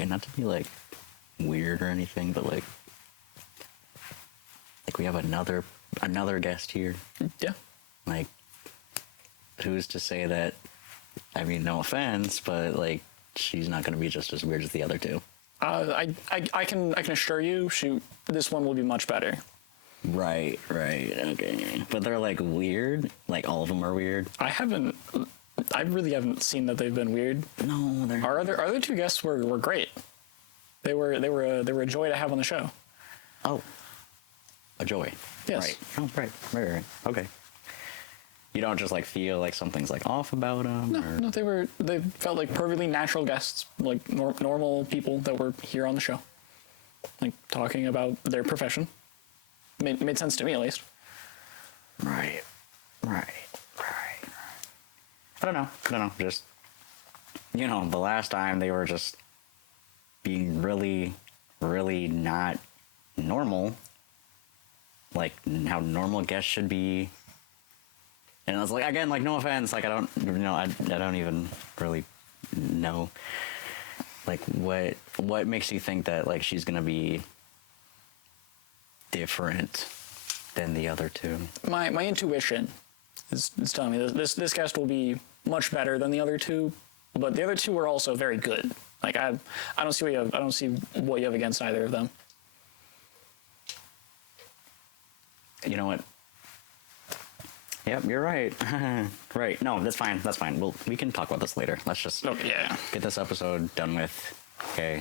okay, not to be like weird or anything, but like we have another guest here. Yeah. Like, who's to say that? I mean, no offense, but like, she's not going to be just as weird as the other two. I can assure you, this one will be much better. Right, okay. But they're like weird. Like all of them are weird. I really haven't seen that they've been weird. No, they're. Our other two guests were great. They were a joy to have on the show. Oh, a joy. Yes. Right. Oh, right. Okay. You don't just like feel like something's like off about them. No, they felt like perfectly natural guests, like normal people that were here on the show, like talking about their profession. Made sense to me, at least. Right. I don't know. Just, the last time they were just being really, really not normal. Like how normal guests should be. And I was like, again, like, no offense. Like, I don't even really know. Like, what makes you think that, like, she's going to be different than the other two? My intuition is telling me this guest will be much better than the other two, but the other two are also very good. Like I don't see what you have against either of them. You know what? Yep, you're right. Right. No, that's fine. We can talk about this later. Let's just get this episode done with. Okay.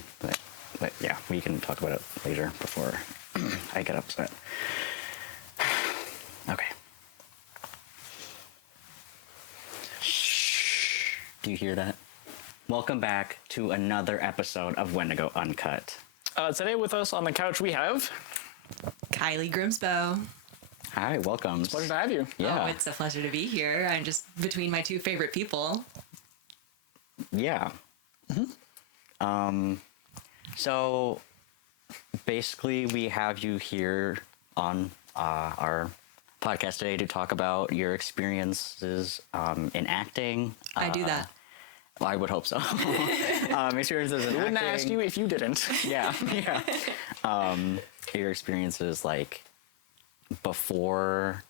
But yeah, we can talk about it later before I get upset. Okay. Shh. Do you hear that? Welcome back to another episode of Wendigo Uncut. Today with us on the couch we have Kylie Grimsbow. Hi, welcome. It's a pleasure to have you. Yeah. Oh, it's a pleasure to be here. I'm just between my two favorite people. Yeah. Mm-hmm. So basically we have you here on our podcast today to talk about your experiences in acting. I do that. I would hope so. Experiences in I wouldn't acting. ask you if you didn't. Yeah. Your experiences like before,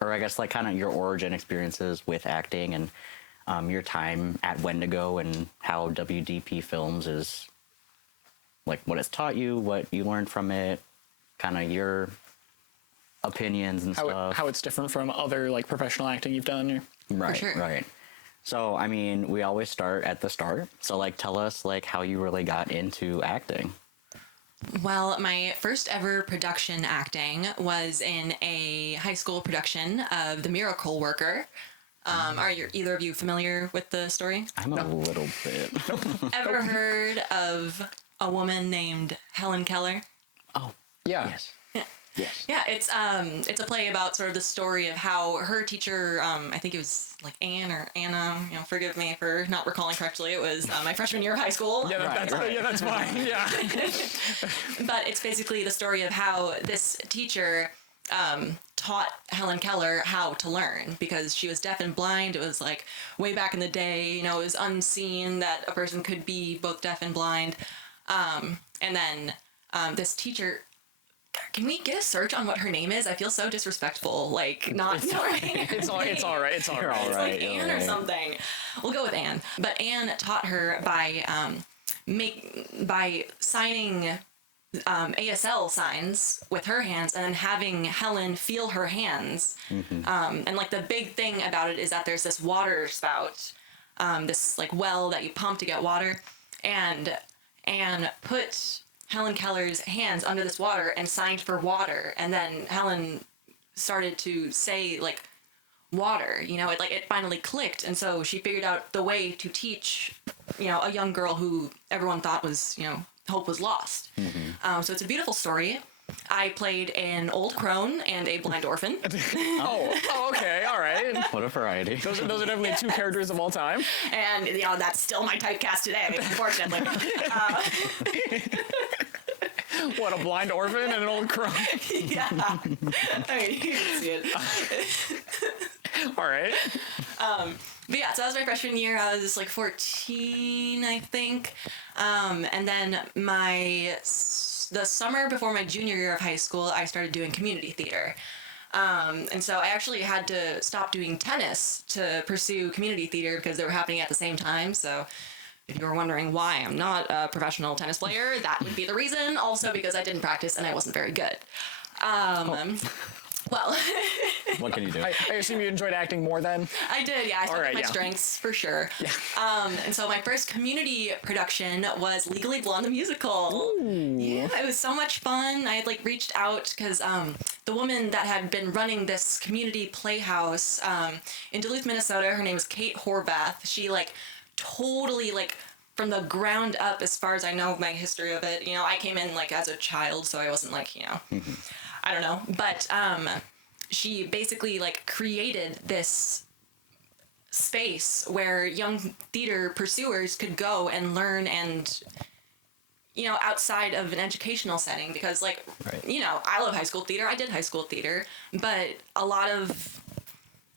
or I guess like kind of your origin experiences with acting and your time at Wendigo and how WDP Films is like what it's taught you, what you learned from it, kind of your opinions and stuff. How it's different from other like professional acting you've done. Right, For sure. Right. So, I mean, we always start at the start. So, like, tell us, like, how you really got into acting. Well, my first ever production acting was in a high school production of The Miracle Worker. Are either of you familiar with the story? I'm a little bit. Ever heard of a woman named Helen Keller? Oh, Yeah. yes. Yes. Yeah, it's a play about sort of the story of how her teacher, I think it was like Anne or Anna, forgive me for not recalling correctly. It was my freshman year of high school. Yeah, that's fine. Yeah. But it's basically the story of how this teacher taught Helen Keller how to learn because she was deaf and blind. It was like way back in the day, it was unseen that a person could be both deaf and blind. And then this teacher... Can we get a search on what her name is? I feel so disrespectful, like not knowing. It's all right. It's all right. It's like Anne or something. We'll go with Anne. But Anne taught her by signing ASL signs with her hands and then having Helen feel her hands. Mm-hmm. And like the big thing about it is that there's this water spout, this like well that you pump to get water, and Anne put Helen Keller's hands under this water and signed for water, and then Helen started to say like water, it finally clicked, and so she figured out the way to teach a young girl who everyone thought was hope was lost. Mm-hmm. So it's a beautiful story. I played an old crone and a blind orphan. Oh, okay, all right. What a variety. Those are definitely two characters of all time. And that's still my typecast today, unfortunately. What, a blind orphan and an old crone? Yeah. I mean, you can see it. All right. But yeah, so that was my freshman year. I was like 14, I think. And then the summer before my junior year of high school, I started doing community theater. And so I actually had to stop doing tennis to pursue community theater because they were happening at the same time. So if you were wondering why I'm not a professional tennis player, that would be the reason. Also because I didn't practice and I wasn't very good. Well, What can you do? I assume you enjoyed acting more then? I did, yeah. I stuck right, with my yeah. strengths for sure. Yeah. And so my first community production was Legally Blonde the musical. Ooh. Yeah, it was so much fun. I had like reached out because the woman that had been running this community playhouse in Duluth, Minnesota, her name was Kate Horvath. She like totally like from the ground up, as far as I know my history of it. You know, I came in like as a child, so I wasn't like, you know. I don't know, but she basically like created this space where young theater pursuers could go and learn and, you know, outside of an educational setting, because like, you know, I love high school theater. I did high school theater, but a lot of,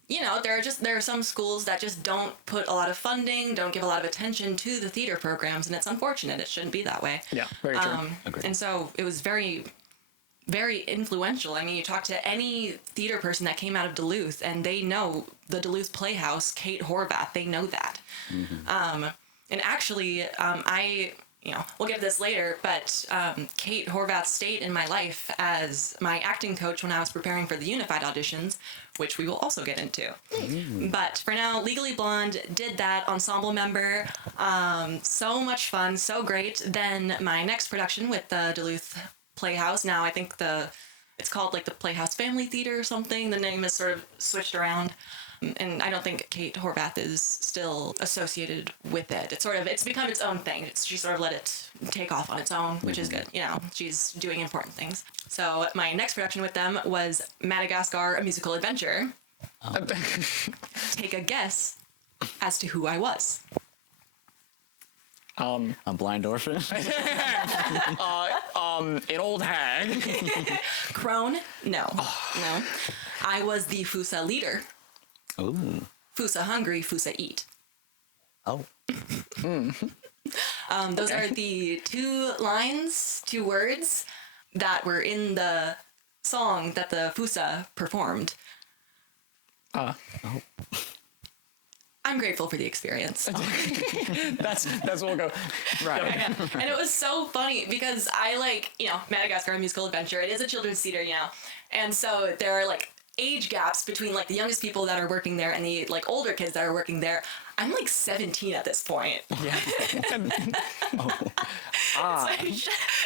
you know, there are some schools that just don't put a lot of funding, don't give a lot of attention to the theater programs, and it's unfortunate. It shouldn't be that way. Yeah, very true. Agreed. And so it was very influential. I mean, you talk to any theater person that came out of Duluth and they know the Duluth Playhouse, Kate Horvath, they know that. And actually, you know, we'll get to this later, but Kate Horvath stayed in my life as my acting coach when I was preparing for the Unified auditions, which we will also get into. But for now, Legally Blonde did that, ensemble member. So much fun, so great. Then my next production with the Duluth Playhouse, now I think it's called like the Playhouse Family Theater or something. The name is sort of switched around. And I don't think Kate Horvath is still associated with it. It's become its own thing. She sort of let it take off on its own, which is good. You know, she's doing important things. So my next production with them was Madagascar, a Musical Adventure. Take a guess as to who I was. A blind orphan? An old hag. Crone? No. No. I was the Fusa leader. Ooh. Fusa hungry, Fusa eat. Oh. Those are the two words that were in the song that the Fusa performed. I'm grateful for the experience. That's what we'll go. Right. Yeah. And it was so funny because I like, you know, Madagascar, a Musical Adventure. It is a children's theater, you know. And so there are like age gaps between like the youngest people that are working there and the like older kids that are working there. I'm like 17 at this point. Yeah.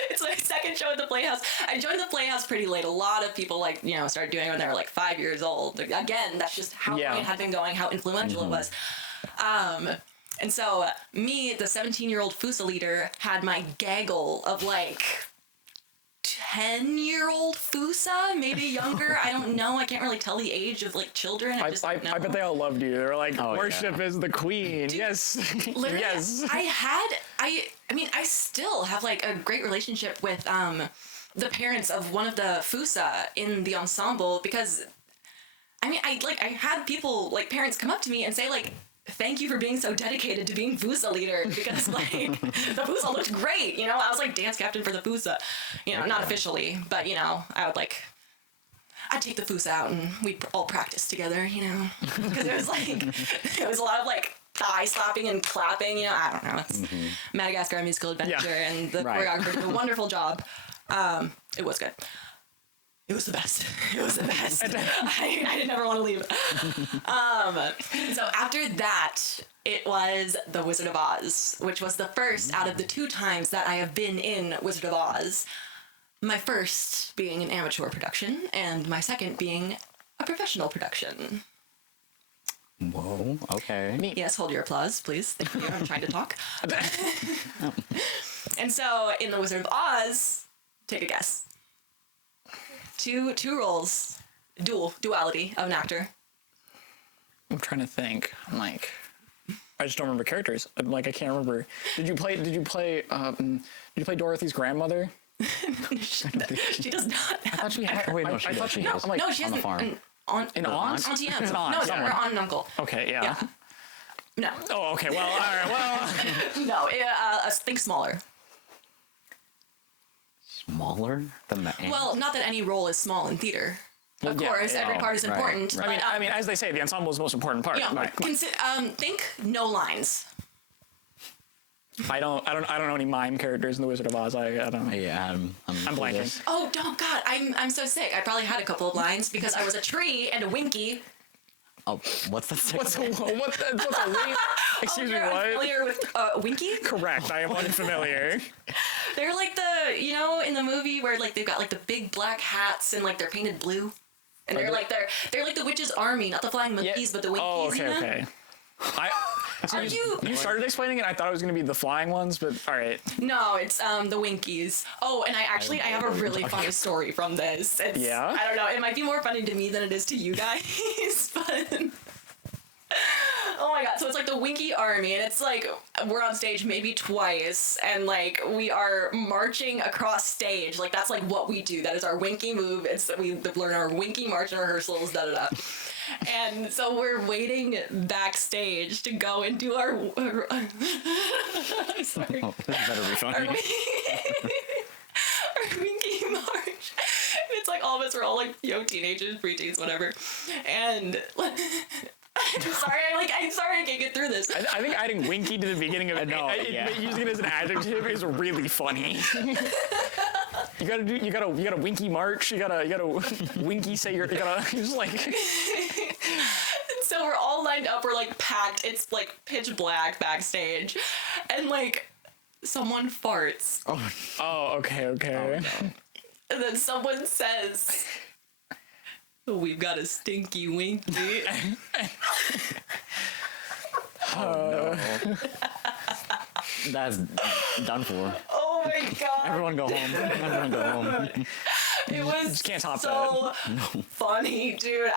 It's my second show at the Playhouse. I joined the Playhouse pretty late. A lot of people like, you know, started doing it when they were like 5 years old. Again, that's just how long it had been going, how influential it was. And so me, the 17-year-old Fusa leader, had my gaggle of like 10-year-old Fusa, maybe younger. I don't know. I can't really tell the age of like children. I bet they all loved you. They were like, worship is the queen. Dude, yes. Literally, yes. I mean, I still have like a great relationship with the parents of one of the Fusa in the ensemble, because I mean, I had people like parents come up to me and say like, thank you for being so dedicated to being Fusa leader, because like the Fusa looked great, you know. I was like dance captain for the Fusa, you know, not officially, but you know, I'd take the Fusa out and we'd all practice together, you know, because it was a lot of like thigh slapping and clapping, you know. I don't know. It's Madagascar, a Musical Adventure, and the choreographer did a wonderful job. It was good. It was the best. It was the best. I didn't ever want to leave. So after that, it was The Wizard of Oz, which was the first out of the 2 times that I have been in Wizard of Oz. My first being an amateur production, and my second being a professional production. Whoa, okay. Yes, hold your applause, please. Thank you. I'm trying to talk. And so in The Wizard of Oz, take a guess. Two roles, duality of an actor. I'm trying to think. I'm like, I just don't remember characters. I'm like, I can't remember. Did you play Dorothy's grandmother? She does not. I thought she had. Wait, no, she I thought she does. had. I'm like, No, she on the hasn't. farm. An aunt? Auntie Anne. It's an aunt, No, it's someone. her aunt and uncle. Okay, yeah. Yeah. No. Oh, okay. Well, all right. Well, No, think smaller. Smaller than the ant? Well, not that any role is small in theater. Of yeah, course, every yeah, part is right, important. right. But, I mean, as they say, the ensemble is the most important part. you know, Right. think no lines. I don't know any mime characters in The Wizard of Oz. I don't know. Yeah, I'm blanking. this. Oh, God, I'm so sick. I probably had a couple of lines because I was a tree and a winky. Oh, what's the What's a second? what's a wink? Excuse me, You're what? unfamiliar with winky? Correct. I am unfamiliar. They're like in the movie where like they've got like the big black hats and like they're painted blue. And they're like the witch's army, not the flying monkeys, but the winkies. Oh, okay, you know? okay. So Are you? you started explaining it. I thought it was going to be the flying ones, but all right. No, it's the winkies. Oh, and I have a really funny story from this. Yeah? I don't know. It might be more funny to me than it is to you guys, but. Oh my god, so it's like the Winky Army, and it's like we're on stage maybe twice, and like we are marching across stage. Like that's like what we do. That is our Winky move. It's that we learn our Winky march in rehearsals, da da da. And so we're waiting backstage to go and do our sorry. Oh, this better be Our, funny. our Winky march. And it's like all of us are all like, teenagers, preteens, whatever. And I'm sorry, I can't get through this. I think adding winky to the beginning of using it as an adjective is really funny. You gotta winky march. You gotta winky say you gotta just like. So we're all lined up. We're like packed. It's like pitch black backstage, and like someone farts, Oh, okay. and then someone says, "We've got a stinky winky." No. That's done for. Oh my god! Everyone go home. Everyone go home. It was Just can't top so funny, dude.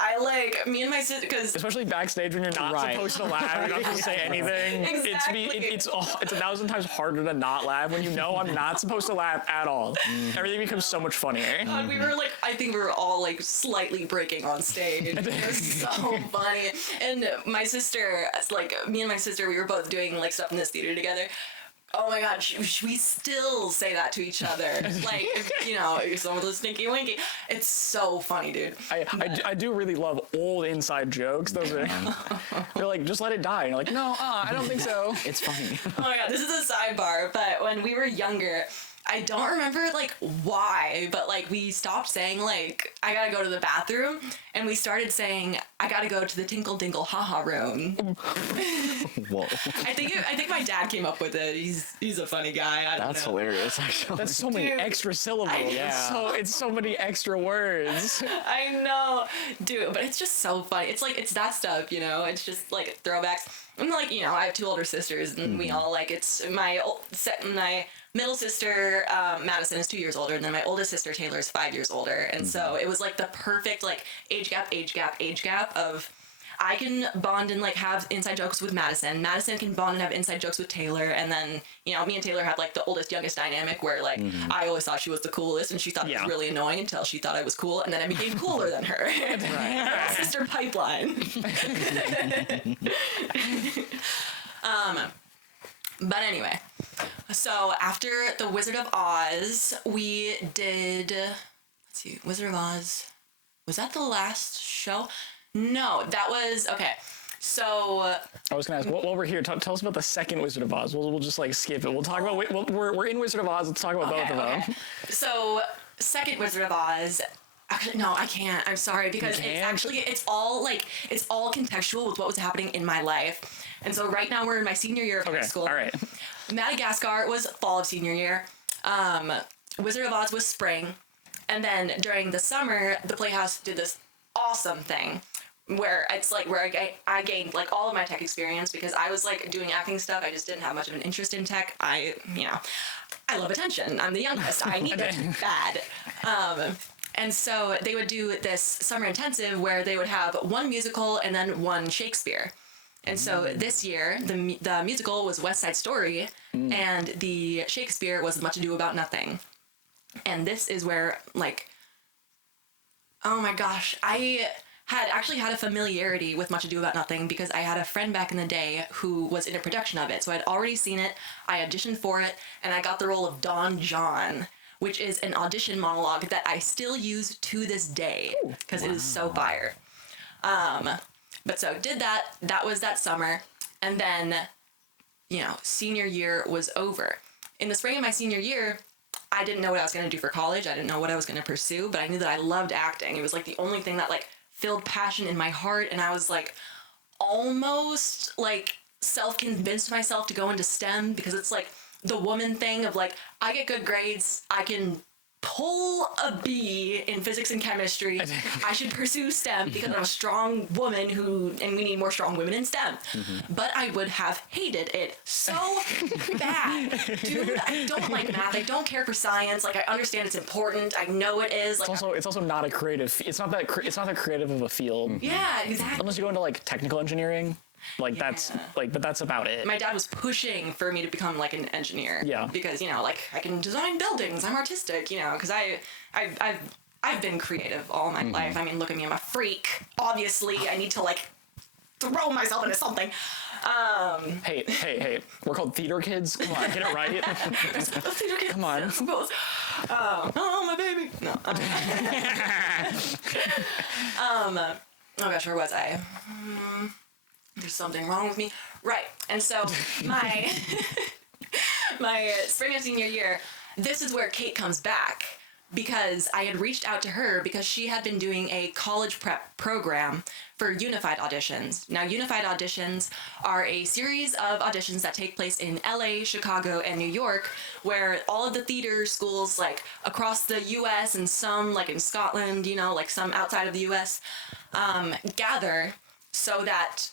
Me and my sister, because Especially backstage when you're not Right. supposed to laugh, you're not supposed to say anything. Exactly. It's 1,000 times harder to not laugh when you know I'm not supposed to laugh at all. Everything becomes so much funnier. we were like, I think we were all like slightly breaking on stage. It was so funny. And my sister, me and my sister, we were both doing like stuff in this theater together. Oh my god, we still say that to each other. Like, some of the stinky winky. It's so funny, dude. I do really love old inside jokes. Those are, they're like, just let it die. And you're like, no, I don't think so. It's funny. Oh my god, this is a sidebar, but when we were younger, I don't remember like why, but like we stopped saying like I gotta go to the bathroom, and we started saying I gotta go to the tinkle dinkle haha room. Whoa. I think my dad came up with it. He's a funny guy. I don't That's know. hilarious, actually. That's so many Dude, extra syllables. It's so many extra words. I know, dude, but it's just so funny. It's that stuff, It's just like throwbacks. And like I have two older sisters, and we all like it's my middle sister Madison is 2 years older, and then my oldest sister Taylor is 5 years older, and so it was like the perfect like age gap of I can bond and like have inside jokes with Madison. Madison can bond and have inside jokes with Taylor, and then me and Taylor had like the oldest youngest dynamic where like I always thought she was the coolest, and she thought it was really annoying until she thought I was cool, and then I became cooler than her. Sister pipeline. But anyway, so after the Wizard of Oz, we did. Let's see, Wizard of Oz. Was that the last show? No, that was okay. So I was gonna ask, while we're here, tell us about the second Wizard of Oz. We'll just like skip it. We'll talk about. We're in Wizard of Oz. Let's talk about both of them. So second Wizard of Oz. Actually, no, I can't. I'm sorry because it's all contextual with what was happening in my life. And so right now we're in my senior year of high school. All right. Madagascar was fall of senior year. Wizard of Oz was spring. And then during the summer, the Playhouse did this awesome thing where it's like where I gained like all of my tech experience because I was like doing acting stuff. I just didn't have much of an interest in tech. I love attention. I'm the youngest. I need it bad. And so they would do this summer intensive where they would have one musical and then one Shakespeare. And so this year, the musical was West Side Story, and the Shakespeare was Much Ado About Nothing. And this is where, like, oh my gosh, I had actually had a familiarity with Much Ado About Nothing because I had a friend back in the day who was in a production of it. So I'd already seen it, I auditioned for it, and I got the role of Don John, which is an audition monologue that I still use to this day because it is so fire. But so did that. That was that summer. And then, senior year was over. In the spring of my senior year, I didn't know what I was going to do for college. I didn't know what I was going to pursue, but I knew that I loved acting. It was like the only thing that like filled passion in my heart. And I was like almost like self-convinced myself to go into STEM because it's like the woman thing of like, I get good grades. I can pull a B in physics and chemistry. I should pursue STEM because I'm a strong woman and we need more strong women in STEM. But I would have hated it so bad. Dude, I don't like math. I don't care for science. Like, I understand it's important. I know it is. Like, It's also not a creative. It's not that creative of a field. yeah, exactly. Unless you go into like technical engineering. Like that's like, but that's about it. My dad was pushing for me to become like an engineer. Yeah. Because like I can design buildings. I'm artistic. Because I've been creative all my life. I mean, look at me. I'm a freak. Obviously, I need to like throw myself into something. Hey! We're called theater kids. Come on, get it right. Theater kids, Come on. I suppose. Oh, my baby. No. Oh gosh, where was I? There's something wrong with me. Right. And so my spring and senior year, this is where Kate comes back because I had reached out to her because she had been doing a college prep program for Unified Auditions. Now, Unified Auditions are a series of auditions that take place in LA, Chicago, and New York, where all of the theater schools, like across the US and some like in Scotland, like some outside of the US, gather so that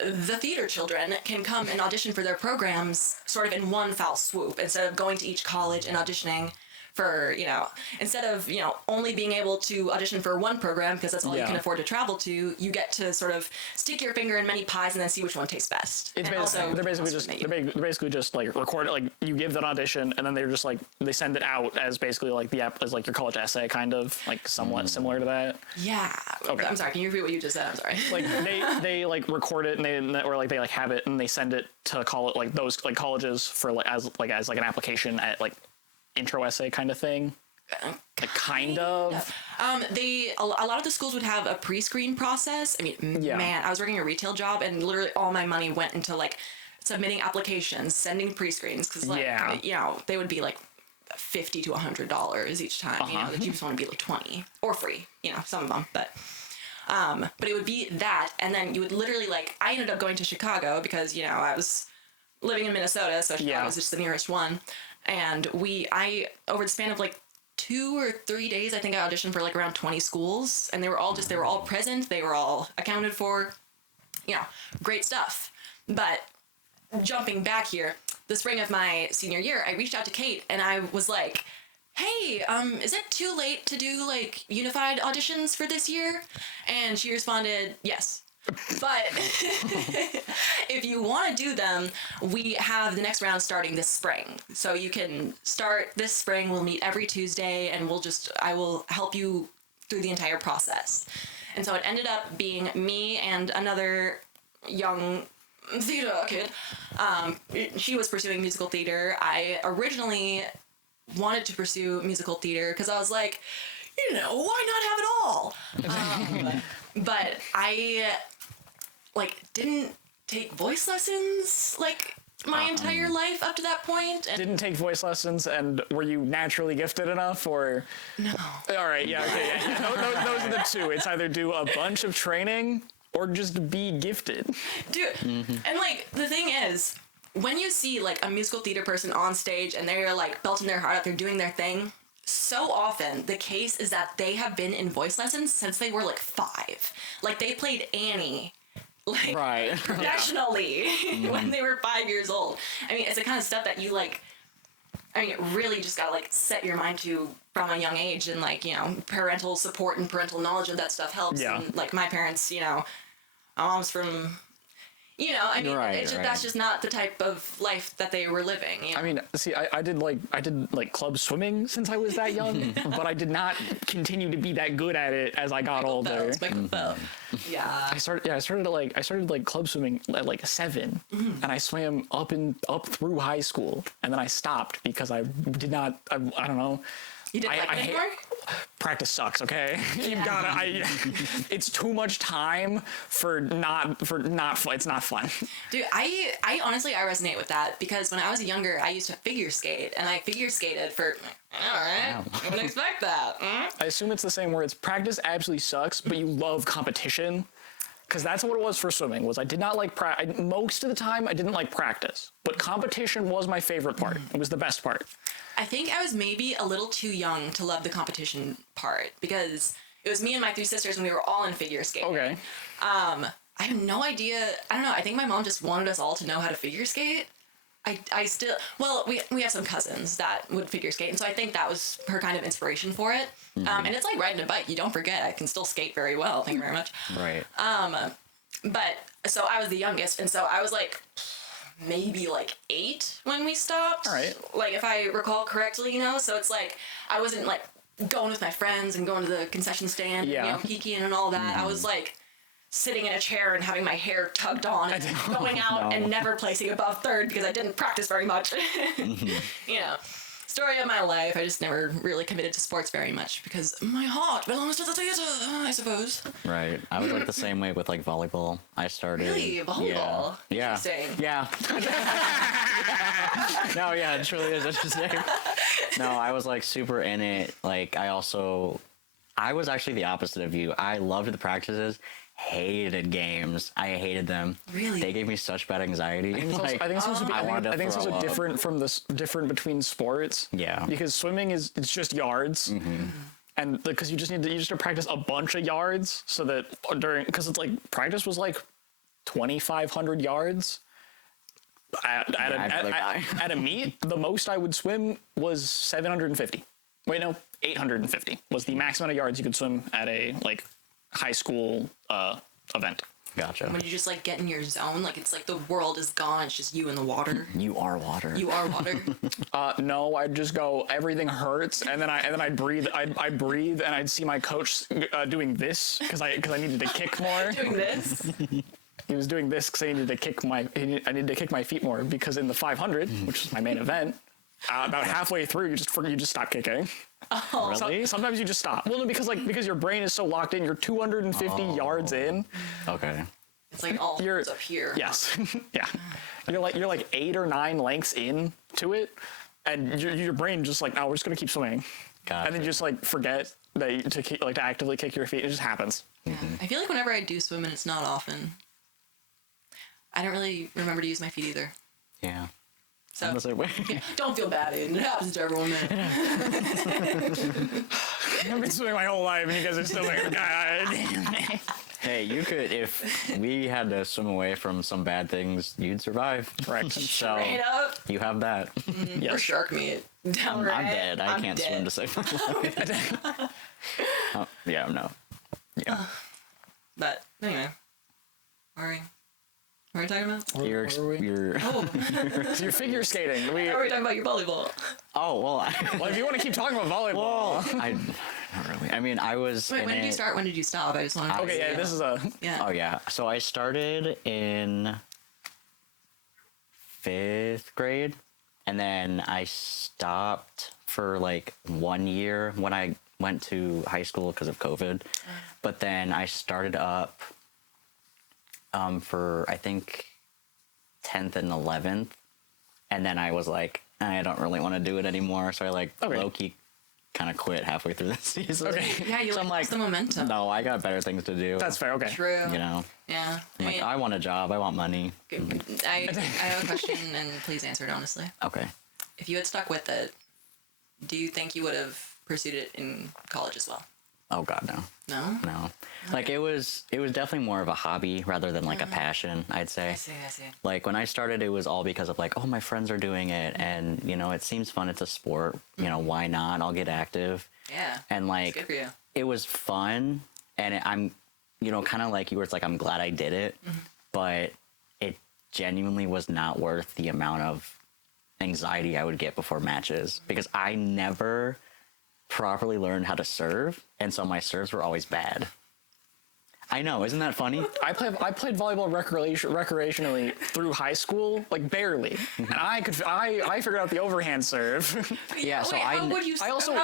the theater children can come and audition for their programs sort of in one foul swoop instead of going to each college and auditioning for, instead of, only being able to audition for one program because that's all you can afford to travel to, you get to sort of stick your finger in many pies and then see which one tastes best. They're basically just like record it, like you give that audition and then they're just like, they send it out as basically like as like your college essay, kind of like somewhat similar to that. Yeah. Okay. I'm sorry. Can you repeat what you just said? I'm sorry. Like they like record it and they like have it and they send it to college, like those like colleges for like as an application at like intro essay kind of thing. Kind of. A lot of the schools would have a pre-screen process. I mean, man, I was working a retail job and literally all my money went into like submitting applications, sending pre-screens because they would be like $50 to $100 each time. The cheapest one would be like 20 or free. Some of them, but it would be that, and then you would literally like. I ended up going to Chicago because I was living in Minnesota, so Chicago was just the nearest one. And over the span of like 2 or 3 days, I think I auditioned for like around 20 schools, and they were all present, they were all accounted for, great stuff. But jumping back here, the spring of my senior year, I reached out to Kate and I was like, hey, is it too late to do like unified auditions for this year? And she responded, yes. But if you want to do them, we have the next round starting this spring. So you can start this spring. We'll meet every Tuesday and I will help you through the entire process. And so it ended up being me and another young theater kid. She was pursuing musical theater. I originally wanted to pursue musical theater because I was like, why not have it all? But I didn't take voice lessons my entire life up to that point. And didn't take voice lessons, and were you naturally gifted enough, or? No. All right, yeah, okay, yeah. Those are the two. It's either do a bunch of training or just be gifted. Dude, and the thing is, when you see a musical theater person on stage and they're belting their heart out, they're doing their thing, so often the case is that they have been in voice lessons since they were 5. They played Annie professionally when they were 5 years old. I mean, it's the kind of stuff that you really just gotta set your mind to from a young age, and parental support and parental knowledge of that stuff helps. Yeah. And my parents, my mom's from You know, I mean, Right, it's just, right. that's just not the type of life that they were living. You know? I mean, see, I did club swimming since I was that young, but I did not continue to be that good at it as I got older. Michael Phelps. Yeah. I started club swimming at like 7, and I swam up through high school, and then I stopped because I did not. I don't know. You didn't like it anymore? Practice sucks, okay? You gotta. It's too much time for not fun. It's not fun. Dude, I honestly, I resonate with that because when I was younger, I used to figure skate, and I figure skated for, all right, I wouldn't expect that. I assume it's the same where it's practice absolutely sucks, but you love competition. Because that's what it was for swimming, was I did not like most of the time I didn't like practice, but competition was my favorite part. It was the best part. I think I was maybe a little too young to love the competition part because it was me and my 3 sisters and we were all in figure skating. Okay. I have no idea. I don't know. I think my mom just wanted us all to know how to figure skate. I still, well, we have some cousins that would figure skate, and so I think that was her kind of inspiration for it. And it's like riding a bike. You don't forget, I can still skate very well. Thank you very much. Right. But so I was the youngest, and so I was like maybe like 8 when we stopped. All right. Like if I recall correctly, you know. So it's like I wasn't like going with my friends and going to the concession stand, Yeah. and, you know, peeking and all that. I was like sitting in a chair and having my hair tugged on and going out and never placing above 3rd because I didn't practice very much. You know, story of my life. I just never really committed to sports very much because my heart belongs to the theater, I suppose. Right. I was like the same way with like volleyball. I started. Really? Volleyball? Yeah. Interesting. Yeah. No, yeah, it truly is interesting. No, I was like super in it. Like I was actually the opposite of you. I loved the practices. Hated games. I hated them. Really? They gave me such bad anxiety. I think it's also throw up. different between sports. Yeah. Because swimming it's just yards. And because you just need to practice a bunch of yards so that because it's like practice was like 2,500 yards. At a meet, the most I would swim was 750. Wait, no, 850 was the max amount of yards you could swim at a like high school event. Gotcha. When you just like get in your zone, like it's like the world is gone. It's just you and the water. You are water. You are water. No, I'd just go. Everything hurts, and then I'd breathe. I'd breathe, and I'd see my coach doing this because I needed to kick more. Doing this. He was doing this because I needed to kick my feet more because in the 500, which is my main event, about halfway through you just stop kicking. Oh. Really? Sometimes you just stop. Well, no, because your brain is so locked in. You're 250 yards in. Okay. It's like all You're up here. Yes. Yeah. You're like 8 or 9 lengths in to it, and your brain just like, we're just gonna keep swimming. Gotcha. And then you just like forget that to actively kick your feet. It just happens. I feel like whenever I do swim, and it's not often, I don't really remember to use my feet either. Yeah. So I'm the same way. don't feel bad, Aiden. It happens to everyone, man. I've been swimming my whole life, and you guys are still like, God. Hey, you could, if we had to swim away from some bad things, you'd survive. Correct. So Straight up. you have that. Yes. Or shark meat. Downright. I'm dead. I I'm can't dead. swim to save my life. Yeah, no. Yeah. But anyway, what are we talking about? You're Oh, So you're figure skating. are we talking about your volleyball? oh, well, Well, if you want to keep talking about volleyball. not really. I mean, I was Wait, in when did you it- start? When did you stop? I just wanted to Okay, yeah, this is a. Yeah. Oh, yeah. So I started in 5th grade, and then I stopped for like 1 year when I went to high school because of COVID. But then I started up for, I think, 10th and 11th. And then I was like, I don't really want to do it anymore. So I like low-key kind of quit halfway through the season. Okay. Yeah, you So I'm lost the momentum. No, I got better things to do. That's fair. Okay. True. You know, Yeah. I'm like, I want a job. I want money. I have a question, and please answer it honestly. Okay. If you had stuck with it, do you think you would have pursued it in college as well? Oh God, no. No? No. Like it was definitely more of a hobby rather than like a passion, I'd say. I see. Like when I started, it was all because of like, oh, my friends are doing it, and you know, it seems fun. It's a sport. You know, why not? I'll get active. Yeah. And It's like, good for you. it was fun, and I'm, you know, kind of like you, where it's like I'm glad I did it, but it genuinely was not worth the amount of anxiety I would get before matches because I never properly learned how to serve, and so my serves were always bad. I know, isn't that funny? I played volleyball recreationally through high school, like barely, and I figured out the overhand serve. Yeah, so Wait, how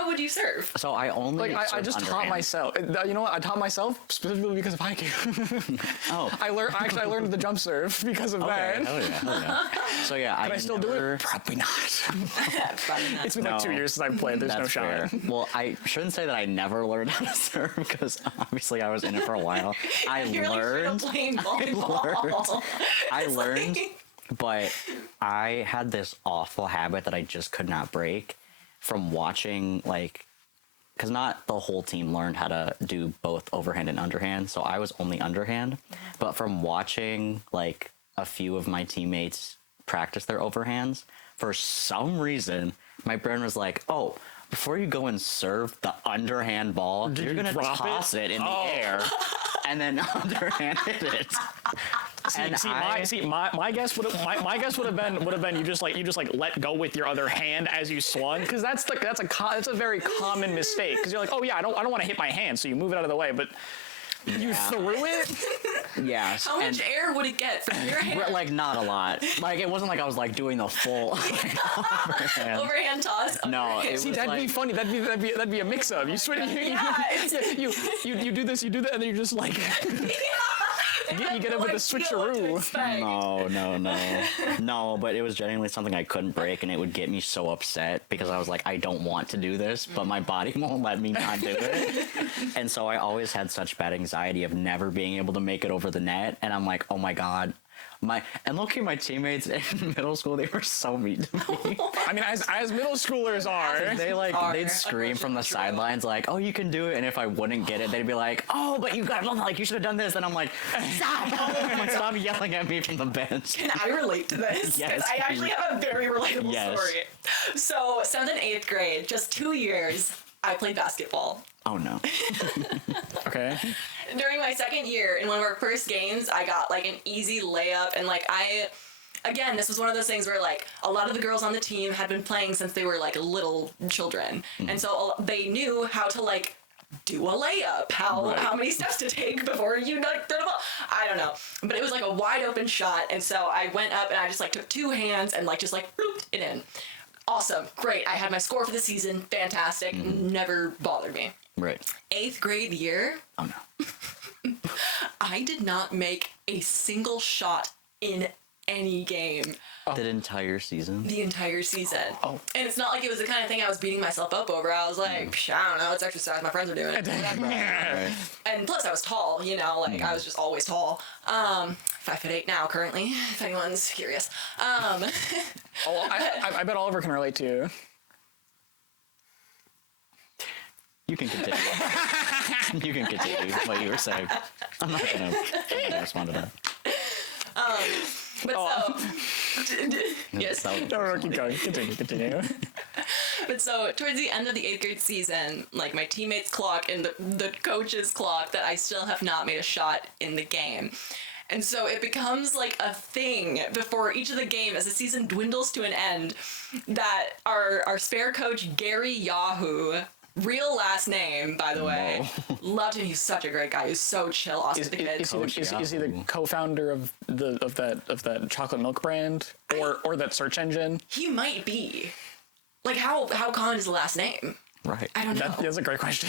would you serve? So I only Like I just taught underhand. myself. You know what? I taught myself specifically because of haiku. Oh, I learned the jump serve because of okay. that. Hell yeah. So yeah, Can I still do never- it? Probably not. Probably not. It's been like 2 No. years since I've played. There's no That's shot. fair. Well, I shouldn't say that I never learned how to serve because obviously I was in it for a while. I You're learned. like playing volleyball. I It's learned, like- but I had this awful habit that I just could not break from watching, like, because not the whole team learned how to do both overhand and underhand, so I was only underhand. But from watching, like, a few of my teammates practice their overhands, for some reason, my brain was like, oh, before you go and serve the underhand ball, you're you going to drop toss it in the air and then underhand hit it. My guess would have been you just let go with your other hand as you swung, because that's a very common mistake, because you're like, oh yeah, I don't want to hit my hand, so you move it out of the way, but you threw it. Yes. How much air would it get from your hand? Like, not a lot. Like, it wasn't like I was like doing the full overhand. Overhand toss. No, it See, was that'd be like, funny. That'd be a mix up. You switch. You do this, and then you just like you get it with a switcheroo. No, but it was genuinely something I couldn't break, and it would get me so upset because I was like, I don't want to do this, but my body won't let me not do it. And so I always had such bad anxiety of never being able to make it over the net, and I'm like, oh my god. And look at my teammates in middle school, they were so mean to me. I mean, as middle schoolers are. They'd scream from the sidelines like, oh, you can do it. And if I wouldn't get it, they'd be like, oh, but you got, like, you should have done this. And I'm like, stop. Like, stop yelling at me from the bench. Can I relate to this? Yes, I actually have a very relatable Yes. story. So 7th and 8th grade, just 2 years, I played basketball. Oh, no. Okay. During my second year, in one of our first games, I got like an easy layup, and like again, this was one of those things where like a lot of the girls on the team had been playing since they were like little children, and so they knew how to like do a layup, how many steps to take before you like throw the ball. I don't know, but it was like a wide open shot, and so I went up and I just like took two hands and like just like blooped it in. Awesome, great. I had my score for the season, fantastic. Never bothered me. Right. 8th grade year, Oh, no. I did not make a single shot in any game The entire season? the entire season. Oh. And it's not like it was the kind of thing I was beating myself up over. I was like, "Psh, I don't know, it's exercise, my friends are doing it. Right. And plus I was tall, you know, like I was just always tall. 5'8" now currently, if anyone's curious. Oh, I bet Oliver can relate to you. You can continue. You can continue what you were saying. I'm not gonna respond to that. But yes. That was- No, keep going. Continue. But so towards the end of the 8th grade season, like my teammates clock and the coaches clock that I still have not made a shot in the game. And so it becomes like a thing before each of the game as the season dwindles to an end that our spare coach, Gary Yahoo, real last name, by the way, loved him. He's such a great guy. He's so chill, awesome with the kids. Is he the co-founder of that chocolate milk brand or that search engine? He might be. Like, how common is the last name? Right. I don't know. That's a great question.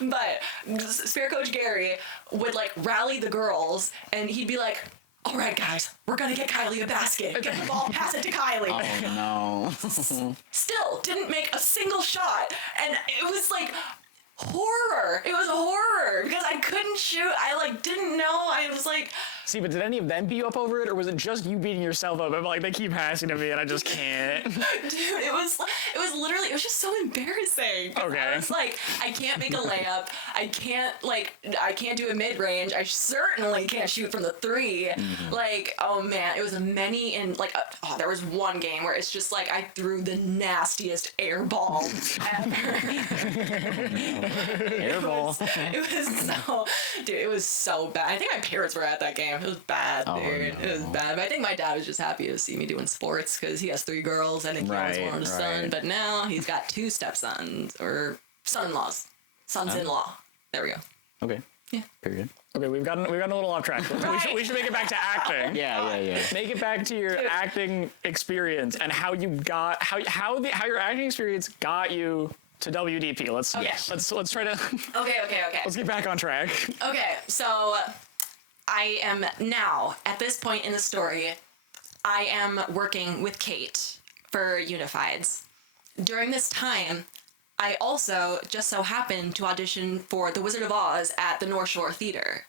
But Spare Coach Gary would like rally the girls, and he'd be like, "All right, guys, we're gonna get Kylie a basket. Get the ball, pass it to Kylie." Oh, no. Still didn't make a single shot, and it was like horror. It was a horror because I couldn't shoot. I like didn't know. I was like, See, but did any of them beat you up over it, or was it just you beating yourself up? I'm like, they keep passing to me, and I just can't. dude, it was literally, it was just so embarrassing. Okay. I was like, I can't make a layup. I can't do a mid range. I certainly can't shoot from the three. Like, oh man, it was a many, and like, there was one game where it's just like I threw the nastiest air ball ever. Airball. It was so, dude, it was so bad. I think my parents were at that game. time. It was bad, Oh, dude. It was no. bad. But I think my dad was just happy to see me doing sports because he has 3 girls. I think he always Right, wanted a son, right. but now he's got 2 stepsons or son-in-laws. Sons-in-law. There we go. Okay. Yeah. Period. Okay, we've gotten a little off track. We should make it back to acting. Yeah. Make it back to your acting experience and how you got how your acting experience got you to WDP. Let's try to Okay. let's get back on track. Okay, so I am now, at this point in the story, I am working with Kate for Unifieds. During this time, I also just so happened to audition for The Wizard of Oz at the North Shore Theater,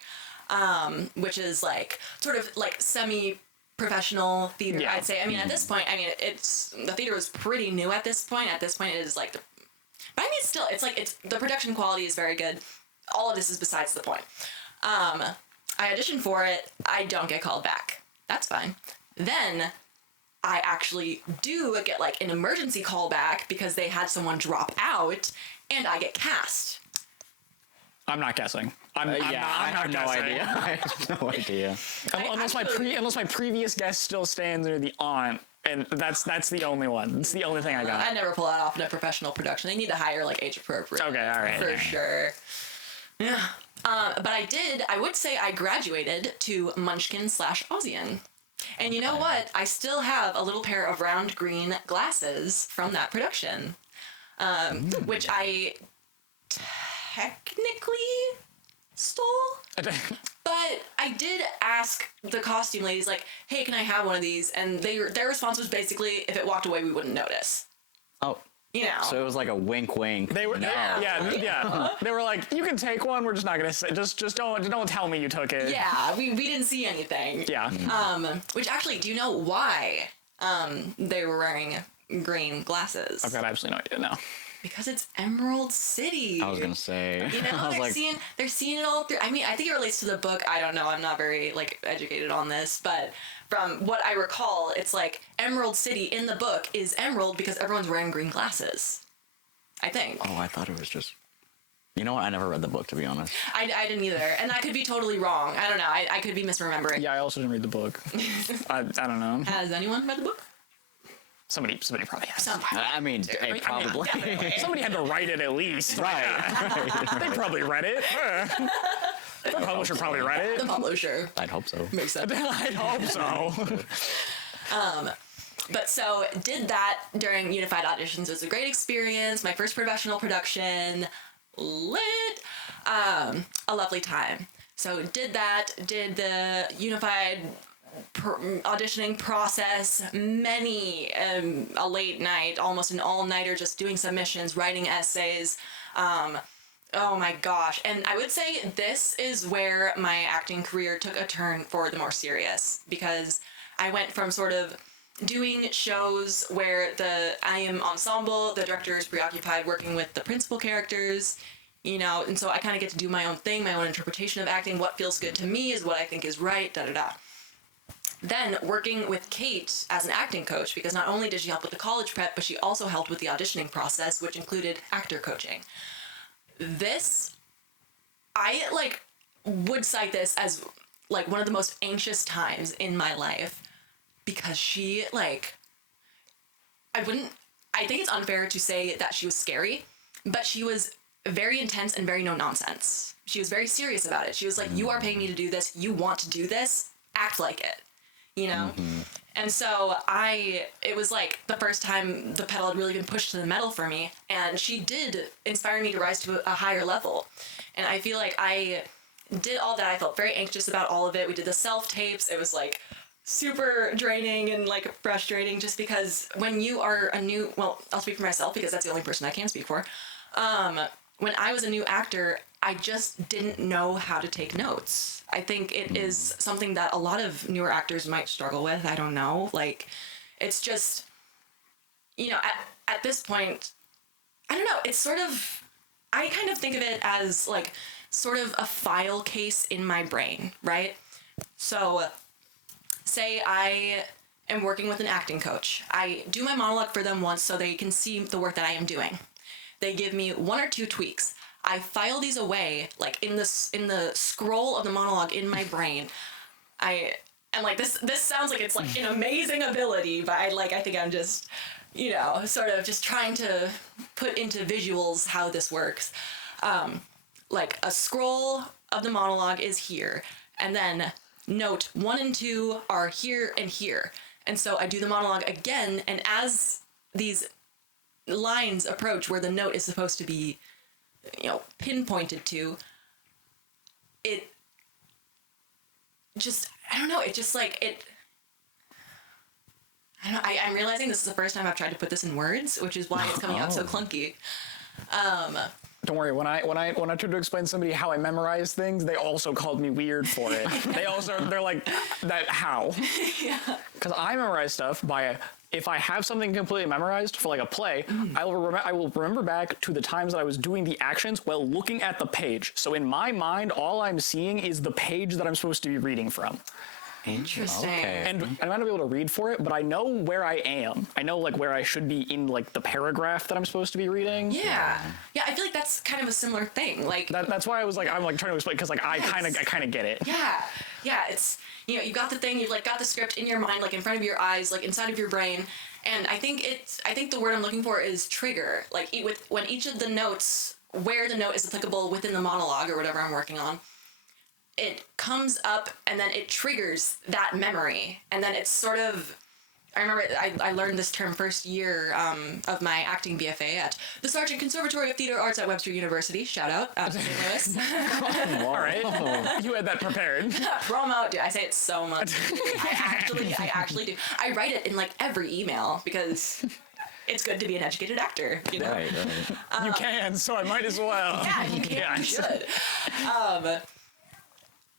which is like sort of like semi-professional theater, Yeah. I'd say. I mean, at this point, it's the theater was pretty new at this point. At this point, it is like but I mean, still, it's the production quality is very good. All of this is besides the point. I auditioned for it. I don't get called back. That's fine. Then I actually do get like an emergency call back because they had someone drop out, and I get cast. I'm not guessing. I'm I not have no guessing. idea. I have no idea. Unless my previous guess still stands near the aunt, and that's the only one. It's the only thing I got. I never pull that off in a professional production. They need to hire like age appropriate. Okay, all right. For sure. Yeah. But I would say I graduated to Munchkin/Aussian. And you know what? I still have a little pair of round green glasses from that production, which I technically stole. But I did ask the costume ladies, like, hey, can I have one of these? And their response was basically, if it walked away, we wouldn't notice. Oh. You know. So it was like a wink. They were, No. yeah. They were like, you can take one. We're just not gonna say. Just don't tell me you took it. Yeah, we didn't see anything. Yeah. Which actually, do you know why they were wearing green glasses? I've got absolutely no idea now. Because it's Emerald City. I was gonna say. You know, I was they're seeing it all through. I mean, I think it relates to the book. I don't know. I'm not very like educated on this, but from what I recall, it's like Emerald City in the book is emerald because everyone's wearing green glasses. I think. Oh, I thought it was just. You know what? I never read the book, to be honest. I didn't either, and I could be totally wrong. I don't know. I could be misremembering. Yeah, I also didn't read the book. I don't know. Has anyone read the book? Somebody probably has. I mean, probably. Somebody had to write it at least. Right. They probably read it. The publisher probably read it. The publisher. I'd hope so. Makes sense. I'd hope so. But so did that during Unified auditions. It was a great experience. My first professional production. Lit. A lovely time. So did the Unified auditioning process, many a late night, almost an all-nighter, just doing submissions, writing essays. Oh my gosh. And I would say this is where my acting career took a turn for the more serious, because I went from sort of doing shows where I am ensemble, the director is preoccupied working with the principal characters, you know, and so I kind of get to do my own thing, my own interpretation of acting. What feels good to me is what I think is right, da-da-da. Then working with Kate as an acting coach, because not only did she help with the college prep, but she also helped with the auditioning process, which included actor coaching. I would cite this as like one of the most anxious times in my life, because she I think it's unfair to say that she was scary, but she was very intense and very no nonsense. She was very serious about it. She was like, you are paying me to do this. You want to do this. Act like it. You know? Mm-hmm. And so it was like the first time the pedal had really been pushed to the metal for me, and she did inspire me to rise to a higher level. And I feel like I did all that. I felt very anxious about all of it. We did the self-tapes. It was like super draining and like frustrating, just because when you are I'll speak for myself because that's the only person I can speak for. When I was a new actor, I just didn't know how to take notes. I think it is something that a lot of newer actors might struggle with. I don't know. Like, it's just, you know, at this point, I don't know. It's sort of, I kind of think of it as like sort of a file case in my brain, right? So say I am working with an acting coach. I do my monologue for them once so they can see the work that I am doing. They give me 1 or 2 tweaks. I file these away, like in the scroll of the monologue in my brain. and like this sounds like it's like an amazing ability, but I think I'm just, sort of just trying to put into visuals how this works. Like a scroll of the monologue is here, and then note 1 and 2 are here and here. And so I do the monologue again, and as these lines approach where the note is supposed to be, pinpointed to, it just, I don't know, it just like, it, I don't know, I'm realizing this is the first time I've tried to put this in words, which is why it's coming out so clunky. Don't worry. When I tried to explain to somebody how I memorize things, they also called me weird for it. They're like, that how? Yeah. Because I memorize stuff by, if I have something completely memorized for like a play, I will remember back to the times that I was doing the actions while looking at the page. So in my mind, all I'm seeing is the page that I'm supposed to be reading from. Interesting. Okay. And I might not be able to read for it, but I know where I am. I know like where I should be in like the paragraph that I'm supposed to be reading. Yeah. Yeah, I feel like that's kind of a similar thing. Like that's why I'm trying to explain, because like I kind of get it. Yeah. Yeah, it's, you got the thing, you've like got the script in your mind, like in front of your eyes, like inside of your brain. And I think the word I'm looking for is trigger. Like when each of the notes, where the note is applicable within the monologue or whatever I'm working on, it comes up and then it triggers that memory. And then it's sort of, I remember I learned this term first year of my acting BFA at the Sargent Conservatory of Theater Arts at Webster University. Shout out to St. Louis. All right. You had that prepared. Promo, dude, I say it so much. I actually do. I write it in like every email because it's good to be an educated actor, Right. You can, so I might as well. Yeah, you can. Yeah. You should.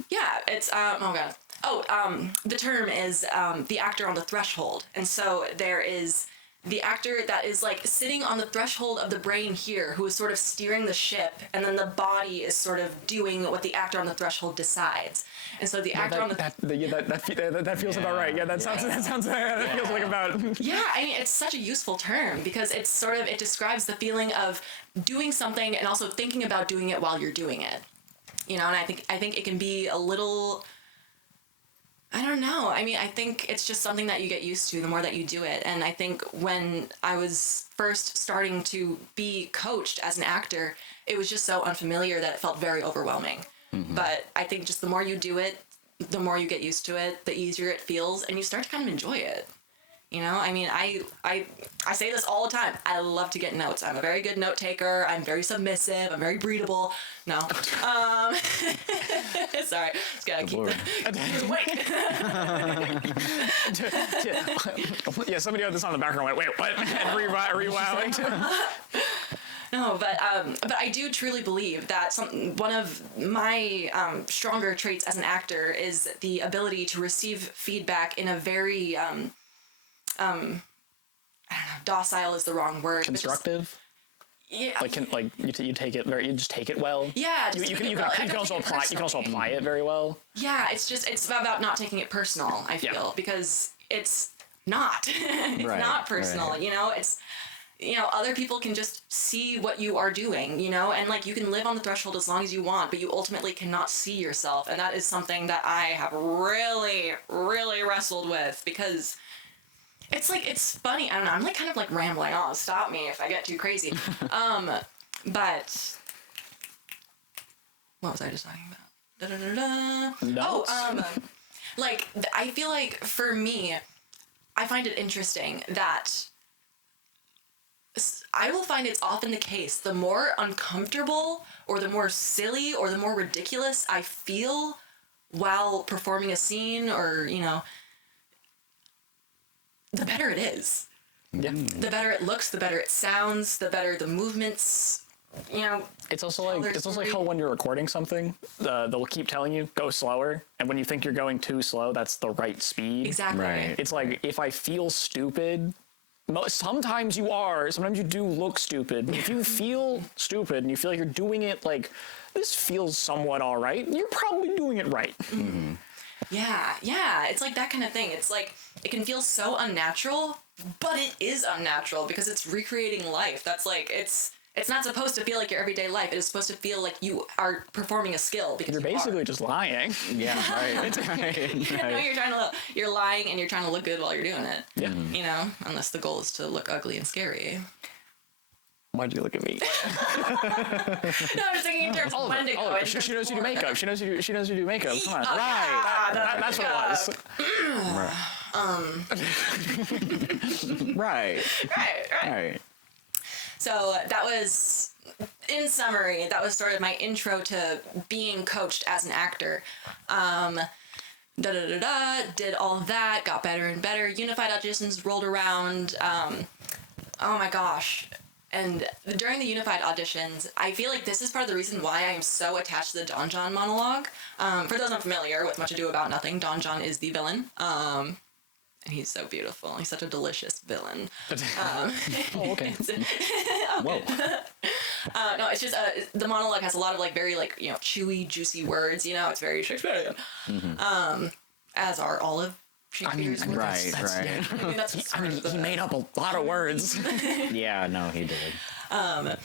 Yeah, it's the term is the actor on the threshold, and so there is the actor that is like sitting on the threshold of the brain here, who is sort of steering the ship, and then the body is sort of doing what the actor on the threshold decides. And so the actor on the that feels about right. Yeah, that feels like about. Yeah, I mean, it's such a useful term because it's sort of, it describes the feeling of doing something and also thinking about doing it while you're doing it. And I think it can be a little, I don't know. I mean, I think it's just something that you get used to the more that you do it. And I think when I was first starting to be coached as an actor, it was just so unfamiliar that it felt very overwhelming. Mm-hmm. But I think just the more you do it, the more you get used to it, the easier it feels, and you start to kind of enjoy it. I mean, I say this all the time. I love to get notes. I'm a very good note taker. I'm very submissive. I'm very breedable. No. Sorry. Just gotta keep the Yeah, somebody had this on the background went, wait, what? And rewound. No, but I do truly believe that one of my stronger traits as an actor is the ability to receive feedback in a very I don't know, docile is the wrong word. Constructive. Yeah. You take it very, you just take it well. Yeah. You can also apply it very well. Yeah, it's about not taking it personal, I feel, because it's not. It's not personal, right. It's, other people can just see what you are doing, and like you can live on the threshold as long as you want, but you ultimately cannot see yourself. And that is something that I have really, really wrestled with, because it's like, it's funny. I don't know. I'm like kind of like rambling on. Stop me if I get too crazy. But what was I just talking about? Notes. I feel like for me, I find it interesting that I will find it's often the case, the more uncomfortable or the more silly or the more ridiculous I feel while performing a scene or, the better it is. Yeah. The better it looks, the better it sounds, the better the movements, It's also like how when you're recording something, they'll keep telling you, go slower. And when you think you're going too slow, that's the right speed. Exactly. Right. It's like, if I feel stupid, sometimes you do look stupid. If you feel stupid and you feel like you're doing it like, this feels somewhat all right, you're probably doing it right. Mm-hmm. Yeah, it's like that kind of thing. It's like, it can feel so unnatural, but it is unnatural because it's recreating life. That's like, it's It's not supposed to feel like your everyday life. It is supposed to feel like you are performing a skill because You're basically are. just lying. Yeah, right. No, you're lying and you're trying to look good while you're doing it. Yeah. You know, unless the goal is to look ugly and scary. Why'd you look at me? No, I'm just thinking in terms of Wendigo. Oh, she knows you do makeup. She knows you do makeup. Come on. Oh, Right. yeah, That's what it was. Right. Right. Right. So that was, in summary, that was sort of my intro to being coached as an actor. Did all of that, got better and better. Unified auditions rolled around. Oh my gosh. And during the Unified auditions, I feel like this is part of the reason why I am so attached to the Don John monologue. For those unfamiliar with Much Ado About Nothing, Don John is the villain. And he's so beautiful. He's such a delicious villain. Oh, okay. Whoa. No, it's just the monologue has a lot of like very like, you know, chewy, juicy words. You know, it's very Shakespearean. As are all of Shakespeare's words. Right. I mean, that's he made up a lot of words. Yeah, no, he did. But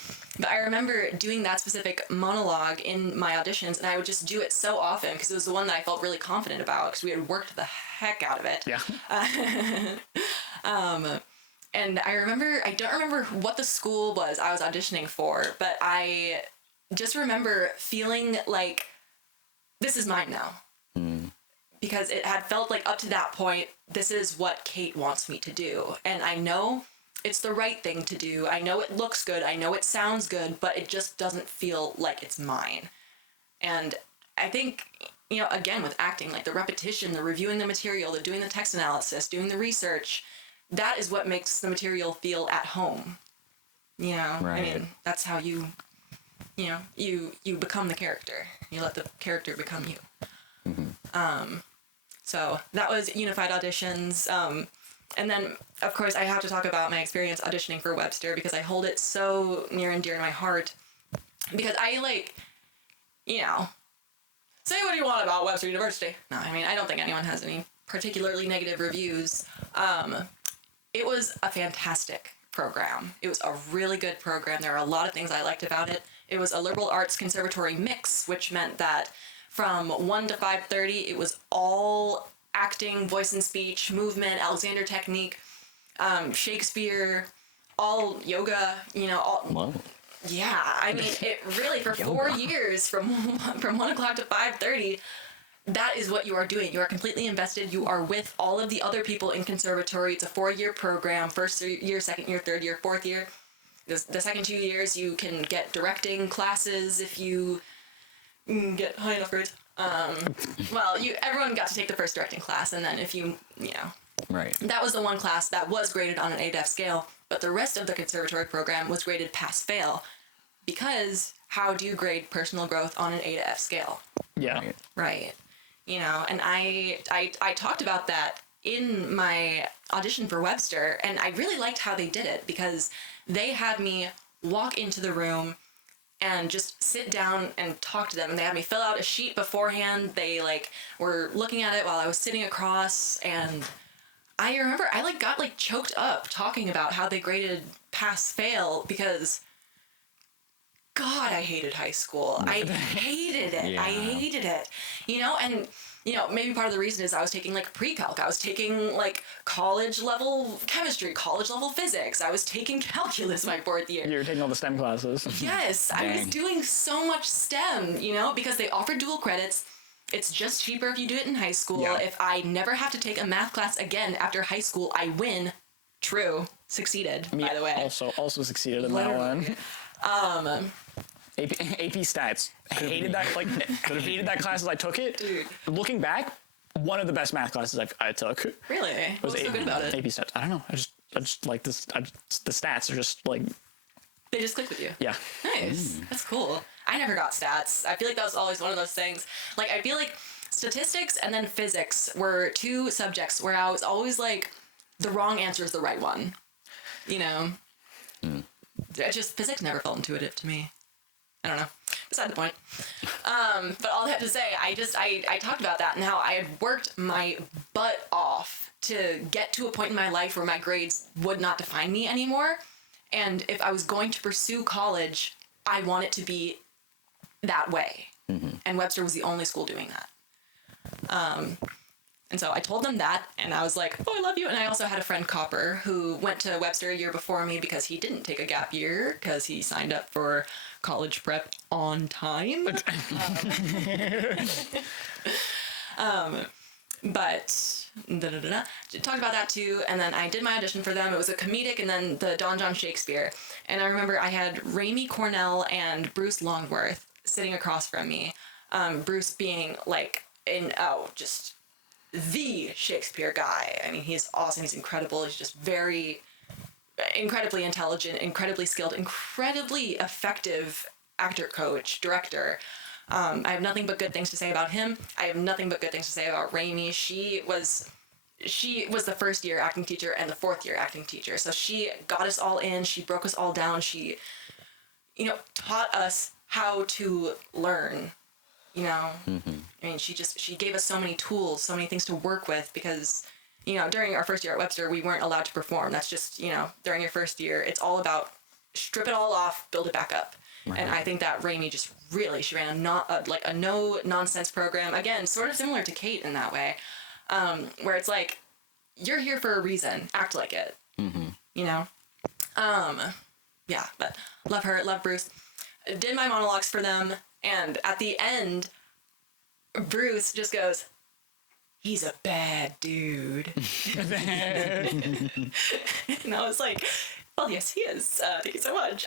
I remember doing that specific monologue in my auditions, and I would just do it so often because it was the one that I felt really confident about because we had worked the heck out of it. Yeah. And I don't remember what the school was I was auditioning for, but I just remember feeling like this is mine now. Because it had felt like up to that point, this is what Kate wants me to do. And I know it's the right thing to do. I know it looks good. I know it sounds good, but it just doesn't feel like it's mine. And I think, you know, again, with acting, like the repetition, the reviewing the material, the doing the text analysis, doing the research, that is what makes the material feel at home. You know, Right. I mean, that's how you become the character. You let the character become you. So that was Unified auditions. And then, of course, I have to talk about my experience auditioning for Webster because I hold it so near and dear to my heart. Because I, like, you know, say what you want about Webster University. No, I mean, I don't think anyone has any particularly negative reviews. It was a fantastic program. It was a really good program. There are a lot of things I liked about it. It was a liberal arts conservatory mix, which meant that from 1 to 5:30, it was all acting, voice and speech, movement, Alexander technique, Shakespeare, all yoga, you know, all. Whoa. Yeah, I mean, it really, for 4 years, from 1 o'clock to 5:30, that is what you are doing. You are completely invested. You are with all of the other people in conservatory. It's a 4-year program, first year, second year, third year, fourth year. The second 2 years, you can get directing classes if you get high enough grades. Well, everyone got to take the first directing class, and then if you know. Right. That was the one class that was graded on an A to F scale, but the rest of the conservatory program was graded pass-fail. Because how do you grade personal growth on an A to F scale? Yeah. Right. You know, and I talked about that in my audition for Webster, and I really liked how they did it because they had me walk into the room and just sit down and talk to them, and they had me fill out a sheet beforehand. They like were looking at it while I was sitting across, and I remember I got choked up talking about how they graded pass fail because God, I hated high school. I hated it. Yeah. I hated it. You know, and you know, maybe part of the reason is I was taking pre-calc. I was taking college level chemistry, college level physics. I was taking calculus my 4th year. You were taking all the STEM classes. Yes, I was Dang. doing so much STEM, you know, because they offered dual credits. It's just cheaper if you do it in high school. Yeah. If I never have to take a math class again after high school, I win. True. Succeeded, by the way. Also succeeded in that one. AP stats. Hated that. Hated that class as I took it. Dude. Looking back, one of the best math classes I took. Really? What's so good about it? AP stats. I don't know. I just like this. The stats are just They just click with you. yeah. Nice. That's cool. I never got stats. I feel like that was always one of those things. I feel like statistics and then physics were 2 subjects where I was always the wrong answer is the right one. You know? Physics never felt intuitive to me. I don't know. Beside the point. But all that to say, I talked about that and how I had worked my butt off to get to a point in my life where my grades would not define me anymore. And if I was going to pursue college, I want it to be that way. And Webster was the only school doing that. And so I told them that, and I was like, oh, I love you. And I also had a friend, Copper, who went to Webster a year before me because he didn't take a gap year because he signed up for college prep on time. But talked about that too, and then I did my audition for them. It was a comedic, and then the Don John Shakespeare. And I remember I had Raimi Cornell and Bruce Longworth sitting across from me. Bruce being like just the Shakespeare guy. I mean, he's awesome. He's incredible. He's just very incredibly intelligent, incredibly skilled, incredibly effective actor, coach, director. I have nothing but good things to say about him. I have nothing but good things to say about Raimi. She was the first year acting teacher and the fourth year acting teacher. So she got us all in. She broke us all down. She, taught us how to learn, I mean, she gave us so many tools, so many things to work with because, during our first year at Webster, we weren't allowed to perform. That's just, during your first year, it's all about strip it all off, build it back up. Right. And I think that Raimi just she ran a no nonsense program. Again, sort of similar to Kate in that way, where it's like, you're here for a reason, act like it, yeah, but love her, love Bruce. Did my monologues for them. And at the end, Bruce just goes, he's a bad dude. And I was like, well, yes, he is. Thank you so much.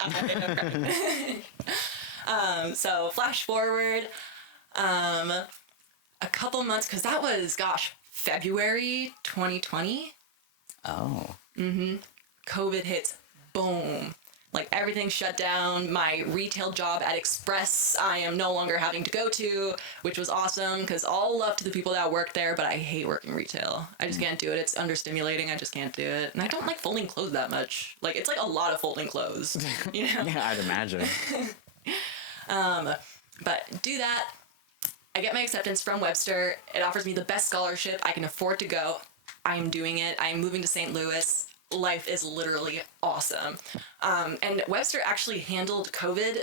So flash forward a couple months, because that was, February 2020. Oh. COVID hits. Boom. Like, everything shut down. My retail job at Express, I am no longer having to go to, which was awesome, because all love to the people that work there, but I hate working retail. I just can't do it. It's understimulating. I just can't do it. And I don't like folding clothes that much. Like, it's like a lot of folding clothes, Yeah, I'd imagine. But do that. I get my acceptance from Webster. It offers me the best scholarship I can afford to go. I'm doing it. I'm moving to St. Louis. Life is literally awesome. And Webster actually handled COVID.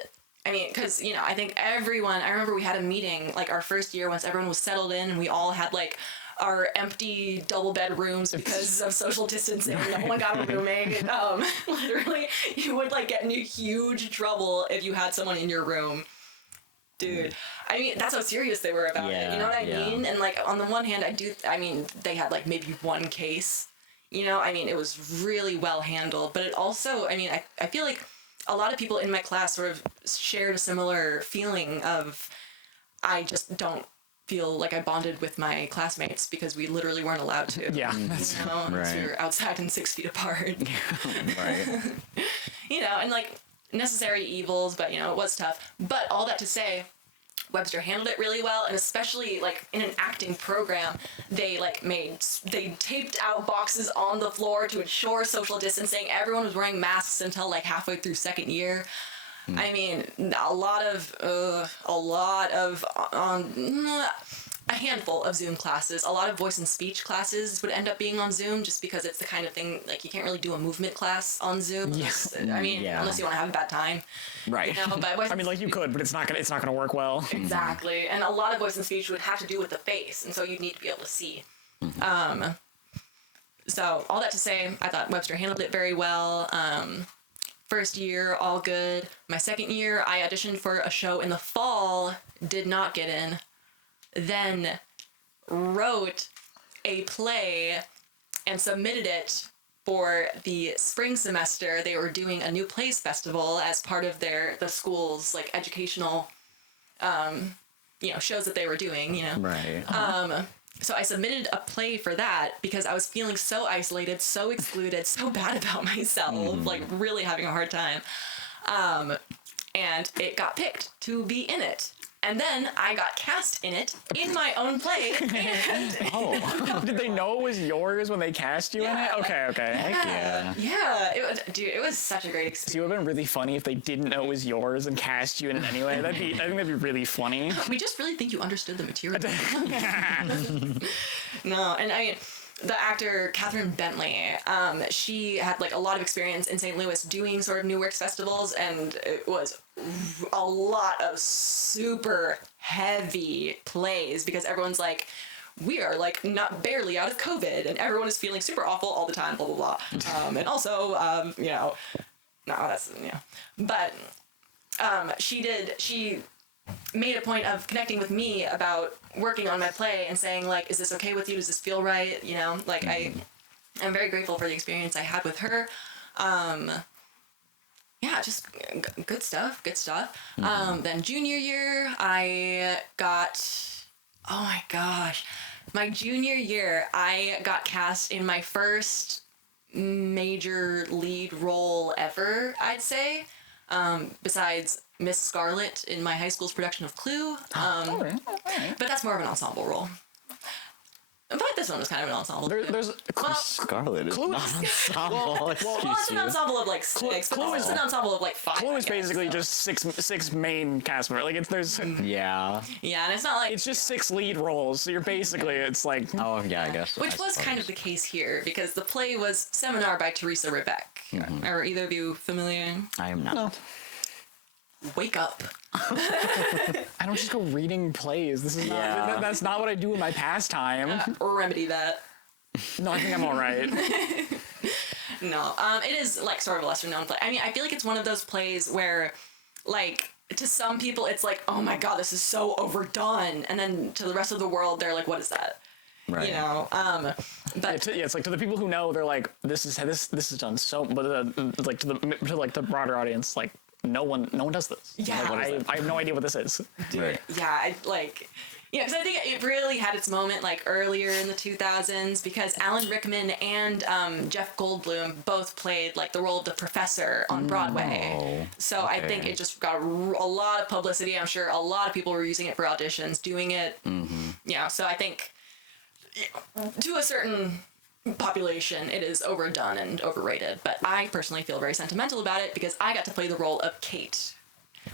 I mean, because, I think I remember we had a meeting, like, our first year once everyone was settled in and we all had, like, our empty double bed rooms because of social distancing. No one got a roommate. Literally, you would, like, get into huge trouble if you had someone in your room. Dude, I mean, that's how serious they were about it. You know what I mean? And, like, on the one hand, they had, like, maybe one case. I mean, it was really well handled, but it also, I mean, I feel like a lot of people in my class sort of shared a similar feeling of, I just don't feel like I bonded with my classmates because we literally weren't allowed to. Yeah. Right. We were outside and 6 feet apart. Right. And like necessary evils, but it was tough. But all that to say, Webster handled it really well, and especially like in an acting program, they taped out boxes on the floor to ensure social distancing. Everyone was wearing masks until like halfway through second year. I mean, a handful of Zoom classes. A lot of voice and speech classes would end up being on Zoom just because it's the kind of thing, like, you can't really do a movement class on Zoom. Yes. I mean, unless you want to have a bad time. Right. But I mean, like, you could, but it's not gonna work well. Exactly. And a lot of voice and speech would have to do with the face, and so you'd need to be able to see. So all that to say, I thought Webster handled it very well. First year, all good. My second year, I auditioned for a show in the fall, did not get in. Then wrote a play and submitted it for the spring semester. They were doing a new plays festival as part of the school's like educational shows that they were doing, Right. So I submitted a play for that because I was feeling so isolated, so excluded, so bad about myself, like really having a hard time. And it got picked to be in it. And then I got cast in it in my own play. And Did they know it was yours when they cast you in it? Okay. Heck yeah. Yeah, it was such a great experience. So it would have been really funny if they didn't know it was yours and cast you in it anyway. I think that'd be really funny. We just really think you understood the material. No, and I mean, the actor Catherine Bentley, she had like a lot of experience in St. Louis doing sort of new works festivals, and it was a lot of super heavy plays because everyone's like, we are like not barely out of COVID, and everyone is feeling super awful all the time, blah blah blah. And also, you know, no, that's but she made a point of connecting with me about working on my play and saying like, is this okay with you? Does this feel right? You know, like I'm very grateful for the experience I had with her. Yeah, just good stuff. Then junior year, I got, oh my gosh, my junior year, I got cast in my first major lead role ever, I'd say, besides Miss Scarlet in my high school's production of Clue. Alright. But that's more of an ensemble role. But this one was kind of an ensemble. There's Scarlet is Clue- not ensemble. Well, it's an ensemble of like six, but it's an ensemble of like five. Clue is I guess, basically so. just six main cast members. Like there's Yeah. Yeah, and it's not like it's just 6 lead roles. So you're basically it's like Oh, yeah, I guess. which was kind of the case here because the play was Seminar by Teresa Rebeck. Are either of you familiar? I am not. No. Wake up. I don't just go reading plays. This is Yeah. not that's not what I do in my pastime. Remedy that. No, I think I'm all right. No, it is like sort of a lesser known play. I mean, I feel like it's one of those plays where, like, to some people it's like, oh my god, this is so overdone, and then to the rest of the world they're like, what is that? Right. You know, but It's like to the people who know, they're like, this is done so. But like to the broader audience, like no one does this. Yeah. Like, I have no idea what this is. Right. yeah, I like. Yeah, because I think it really had its moment like earlier in the 2000s because Alan Rickman and Jeff Goldblum both played like the role of the professor on Broadway. Oh, So I think okay. it just got a lot of publicity. I'm sure a lot of people were using it for auditions, doing it. Yeah, so I think to a certain population, it is overdone and overrated. But I personally feel very sentimental about it because I got to play the role of Kate,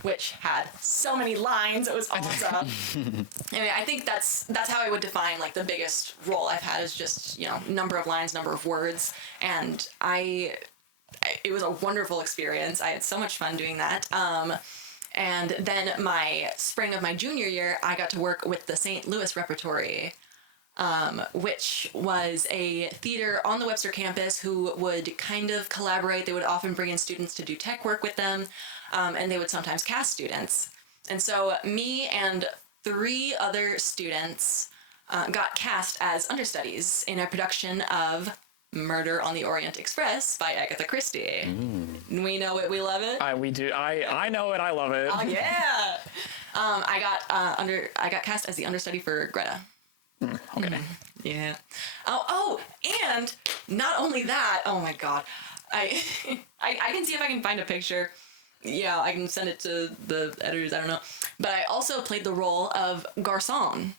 which had so many lines. It was awesome. I mean, I think that's how I would define like the biggest role I've had is just, you know, number of lines, number of words, and it was a wonderful experience. I had so much fun doing that. And then my spring of my junior year, I got to work with the St. Louis Repertory, which was a theater on the Webster campus who would kind of collaborate. They would often bring in students to do tech work with them, and they would sometimes cast students. And so me and 3 other students got cast as understudies in a production of Murder on the Orient Express by Agatha Christie. We know it, we love it. We do. I know it. I love it. Oh yeah. I got cast as the understudy for Greta. Okay. Yeah. Oh, and not only that. Oh my god. I can see if I can find a picture. Yeah, I can send it to the editors. I don't know. But I also played the role of garçon,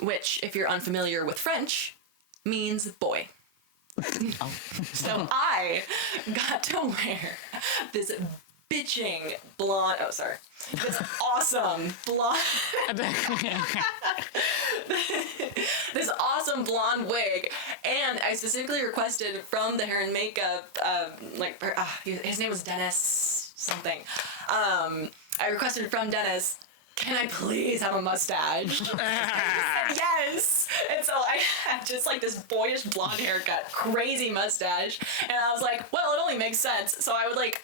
which, if you're unfamiliar with French, means boy. So I got to wear this bitching blonde. Oh, sorry. This awesome blonde. This awesome blonde wig, and I specifically requested from the hair and makeup, his name was Dennis something. I requested from Dennis, can I please have a mustache? And he said yes! And so I had just like this boyish blonde haircut, crazy mustache, and I was like, well, it only makes sense. So I would like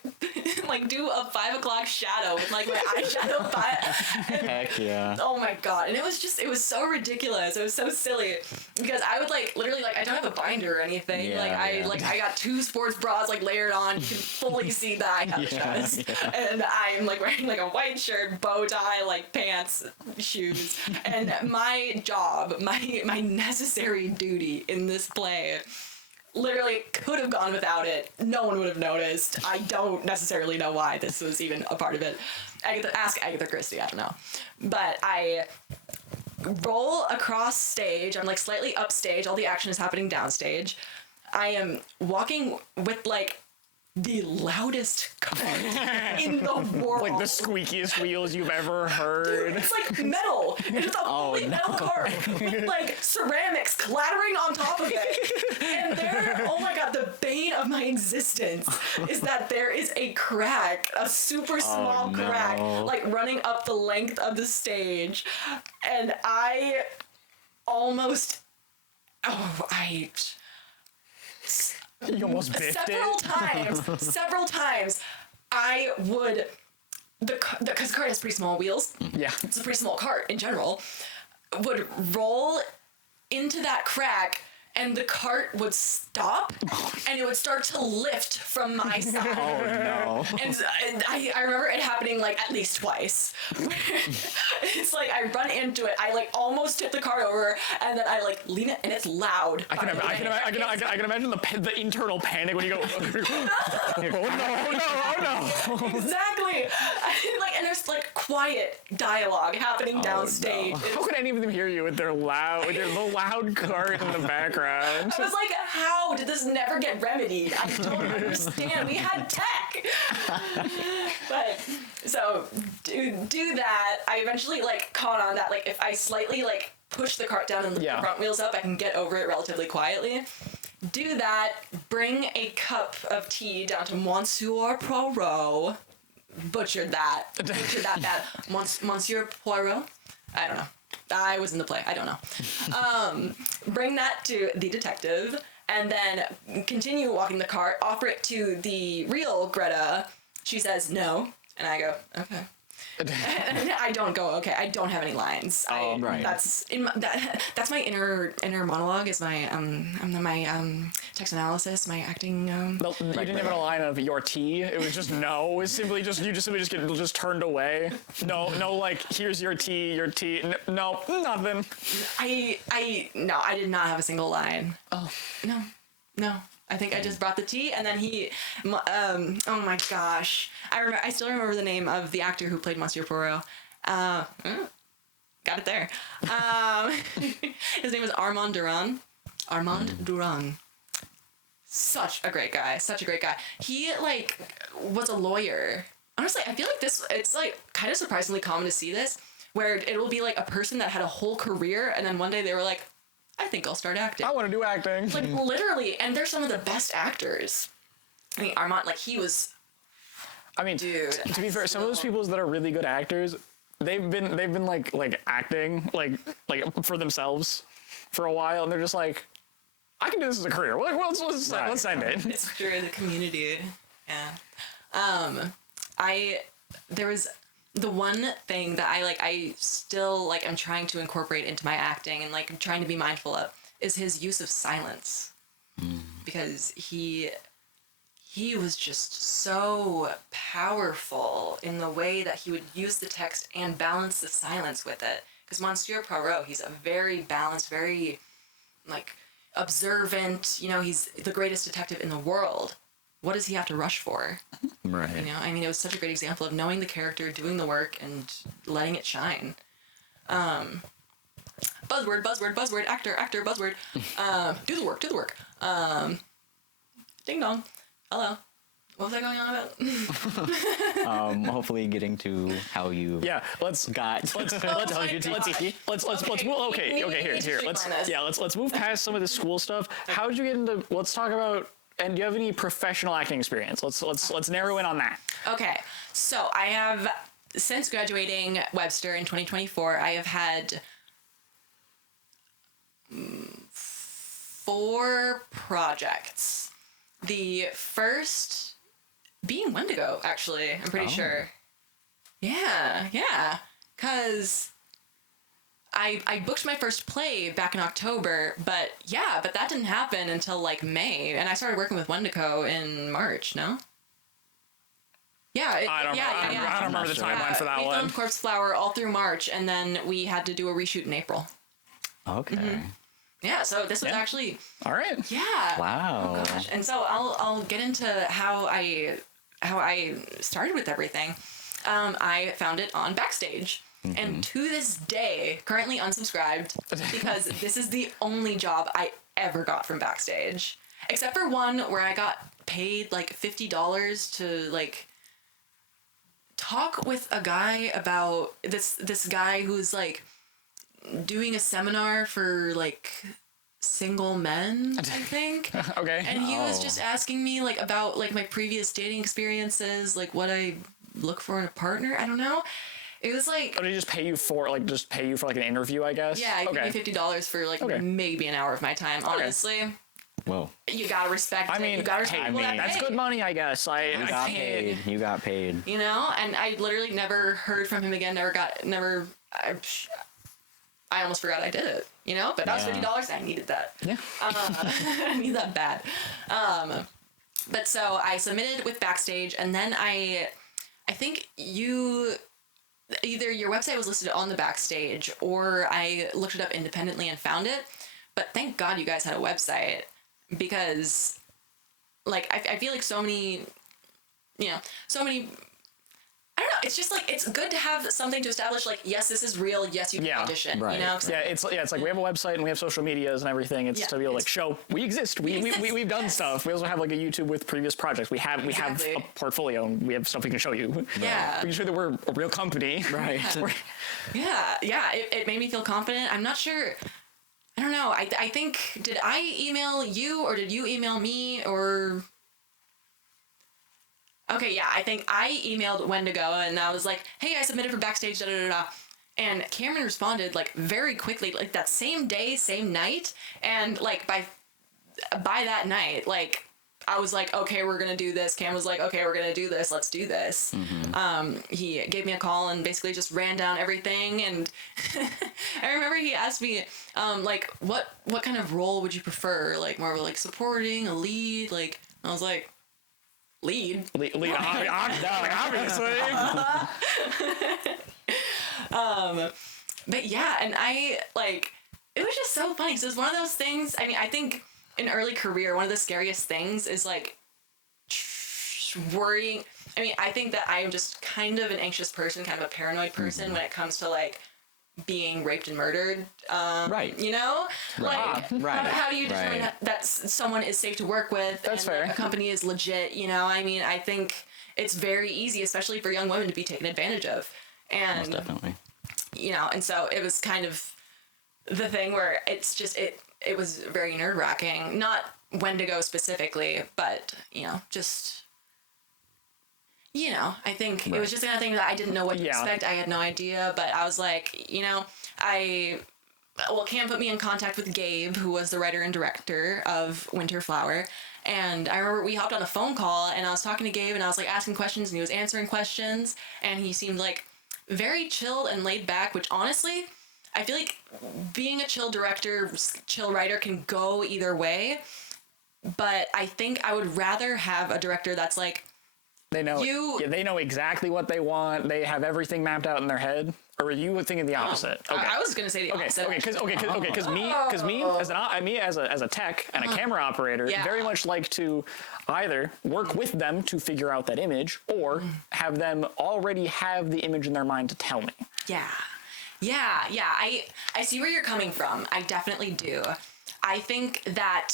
do a 5 o'clock shadow with like my eyeshadow Heck yeah. Oh my god. And it was so ridiculous. It was so silly. Because I would like literally like I don't have a binder or anything. Yeah, I got 2 sports bras like layered on. You can fully see that I have a chest. Yeah. And I'm like wearing like a white shirt, bow tie, like pants, shoes. And my job, my necessary duty in this play literally could have gone without it. No one would have noticed. I don't necessarily know why this was even a part of it. Ask Agatha Christie, I don't know. But I roll across stage. I'm like slightly upstage. All the action is happening downstage. I am walking with like the loudest cart in the world. Like the squeakiest wheels you've ever heard. It's like metal. It's a fully metal cart with like ceramics clattering on top of it. And there, oh my god, the bane of my existence is that there is a crack, a super small crack, like running up the length of the stage. And I almost, You almost biffed several times, I would, because the cart has pretty small wheels. Yeah. It's a pretty small cart in general. Would roll into that crack, and the cart would stop, and it would start to lift from my side. Oh no. And I remember it happening like at least twice. It's like I run into it, I like almost tip the cart over, and then I like lean it, and it's loud. I can imagine the internal panic when you go, oh no. Exactly. And there's like quiet dialogue happening downstage. No. How could any of them hear you with the loud cart in the background? I was like, how did this never get remedied? I don't understand. We had tech. But so do that. I eventually like caught on that like if I slightly like push the cart down and lift the front wheels up, I can get over it relatively quietly. Do that. Bring a cup of tea down to Monsieur Poirot. Butchered that bad. Monsieur Poirot? I don't know. I was in the play. I don't know. Bring that to the detective, and then continue walking the cart. Offer it to the real Greta. She says no, and I go okay. And I don't go okay. I don't have any lines. Right. That's that's my inner monologue. Is my my text analysis, my acting. You didn't have a line of your tea. It was just no. It's simply just you just get turned away. No, like here's your tea. No, nothing. I did not have a single line. Oh no. I think I just brought the tea, and then oh my gosh, I still remember the name of the actor who played Monsieur Poirot. Got it there. His name was Armand Duran. Such a great guy. He like was a lawyer. Honestly, I feel like it's like kind of surprisingly common to see this, where it will be like a person that had a whole career, and then one day they were like, I think I'll start acting. I want to do acting. Like literally, and they're some of the best actors. I mean, Armand, like he was. I mean, dude. To be fair, some of those people that are really good actors, they've been like acting like for themselves for a while, and they're just like, I can do this as a career. Like, well, let's end it. It's true, the community. Yeah. There was the one thing that I still like I'm trying to incorporate into my acting and like trying to be mindful of is his use of silence. Because he was just so powerful in the way that he would use the text and balance the silence with it. Because Monsieur Poirot, he's a very balanced, very like observant, he's the greatest detective in the world. What does he have to rush for? Right. I mean, it was such a great example of knowing the character, doing the work, and letting it shine. Buzzword, actor, buzzword. Do the work. Ding dong. Hello. What was I going on about? Hopefully getting to how you let's move past some of the school stuff. How did you get into let's talk about and do you have any professional acting experience? Let's narrow in on that. Okay. So I have since graduating Webster in 2024, I have had 4 projects. The first being Wendigo, actually, I'm pretty sure. Yeah. Because I booked my first play back in October, but that didn't happen until like May, and I started working with Wendigo in March, no? Yeah. I don't remember the timeline for that we one. filmed Corpse Flower all through March, and then we had to do a reshoot in April. Okay. Yeah, so this was actually... All right. Yeah. Wow. Oh gosh. And so I'll get into how I started with everything. I found it on Backstage. And to this day, currently unsubscribed, because this is the only job I ever got from Backstage. Except for one where I got paid like $50 to like talk with a guy about this guy who's like doing a seminar for like single men, I think. Okay. And he was just asking me like about like my previous dating experiences, like what I look for in a partner. I don't know. It was like, Or did he just pay you for like an interview, I guess? yeah, he Okay. gave me $50 for like maybe an hour of my time. Honestly, Whoa. you gotta respect I it. mean, You gotta respect I people that mean, That's pay. good money, I guess. I You got can't. paid. You got paid. You know, and I literally never heard from him again. I almost forgot I did it. You know, but that was $50. I needed that. Yeah. I need that bad. But so I submitted with Backstage, and then I think either your website was listed on the Backstage, or I looked it up independently and found it. But thank God you guys had a website, because like I feel like so many I don't know. It's just like, it's good to have something to establish. Like, yes, this is real. Yes, you can audition. right. You know. 'Cause Yeah, it's like we have a website and we have social medias and everything. It's to be able to like show we exist. We've done stuff. We also have like a YouTube with previous projects. We have Exactly. a portfolio and we have stuff we can show you. Yeah. We can show that we're a real company. Right. Yeah. It made me feel confident. I'm not sure. I don't know. I think, did I email you or did you email me or? Okay, yeah, I think I emailed Wendigo and I was like, hey, I submitted for Backstage, da da da da. And Cameron responded like very quickly, like that same day, same night. And like by that night, like I was like, okay, we're gonna do this. Cam was like, okay, we're gonna do this. Let's do this. He gave me a call and basically just ran down everything. And I remember he asked me, like, what kind of role would you prefer? Like more of a like supporting, a lead? Like, I was like, lead. Obviously. But yeah, and I like, it was just so funny. So it's one of those things. I mean, I think in early career, one of the scariest things is like worrying. I mean, I think that I am just kind of an anxious person, kind of a paranoid person when it comes to like being raped and murdered. Right. You know, like Right. how do you determine Right. that someone is safe to work with? That's and fair. A company is legit. You know, I mean, I think it's very easy, especially for young women, to be taken advantage of. And Most definitely. you know, and so it was kind of the thing where it's just it was very nerve-wracking. Not Wendigo specifically, but just I think it was just another thing that I didn't know what to expect. I had no idea, but I was like, Cam put me in contact with Gabe, who was the writer and director of Winter Flower. And I remember we hopped on a phone call and I was talking to Gabe and I was like asking questions and he was answering questions and he seemed like very chilled and laid back, which honestly, I feel like being a chill director, chill writer can go either way. But I think I would rather have a director that's like, They know they know exactly what they want. They have everything mapped out in their head. Or are you thinking the opposite? I was gonna say the opposite. Because me as a tech and a camera operator very much like to either work with them to figure out that image or have them already have the image in their mind to tell me. Yeah. I see where you're coming from. I definitely do. I think that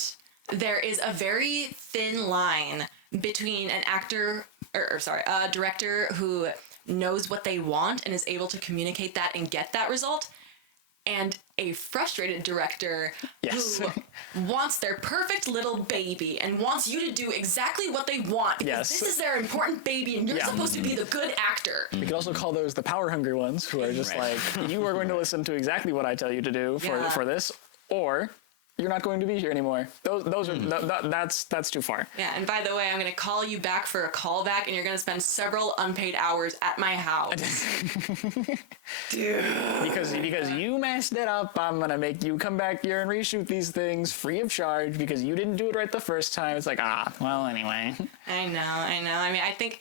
there is a very thin line between an actor a director who knows what they want and is able to communicate that and get that result, and a frustrated director who wants their perfect little baby and wants you to do exactly what they want because this is their important baby and you're supposed to be the good actor. We could also call those the power hungry ones who are just like, you are going to listen to exactly what I tell you to do for this, or you're not going to be here anymore. Those are that's too far. Yeah, and by the way, I'm going to call you back for a callback, and you're going to spend several unpaid hours at my house. Dude. Because you messed it up, I'm going to make you come back here and reshoot these things free of charge because you didn't do it right the first time. It's like, well, anyway. I know. I mean, I think,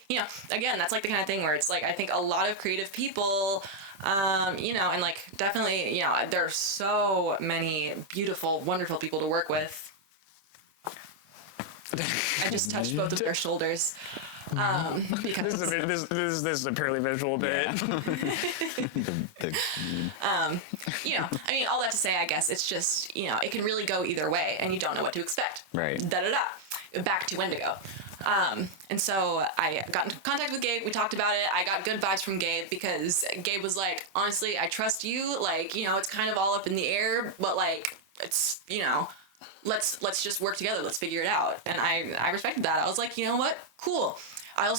again, that's like the kind of thing where it's like, I think a lot of creative people, and like definitely, there are so many beautiful, wonderful people to work with. I just touched both of their shoulders. Because this is a purely visual bit. I mean, all that to say, I guess it's just, it can really go either way and you don't know what to expect. Right. Da-da-da. back to Wendigo. And so I got in contact with Gabe. We talked about it. I got good vibes from Gabe because Gabe was like, honestly, I trust you. Like, you know, it's kind of all up in the air, but like, it's, you know, let's just work together. Let's figure it out. And I respected that. I was like, you know what? Cool. I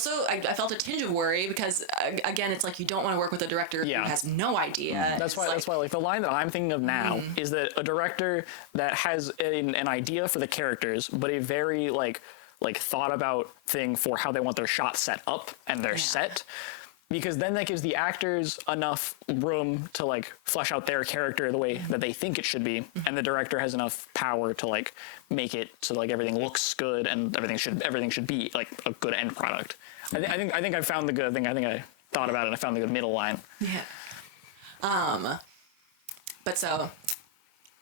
felt a tinge of worry because again, it's like you don't want to work with a director who has no idea. That's why like the line that I'm thinking of now is that a director that has an idea for the characters, but a very like thought about thing for how they want their shot set up and their set, because then that gives the actors enough room to like flesh out their character the way that they think it should be, and the director has enough power to like make it so like everything looks good and everything should be like a good end product. I think I found the good thing. I think I thought about it and I found the good middle line. Yeah. But so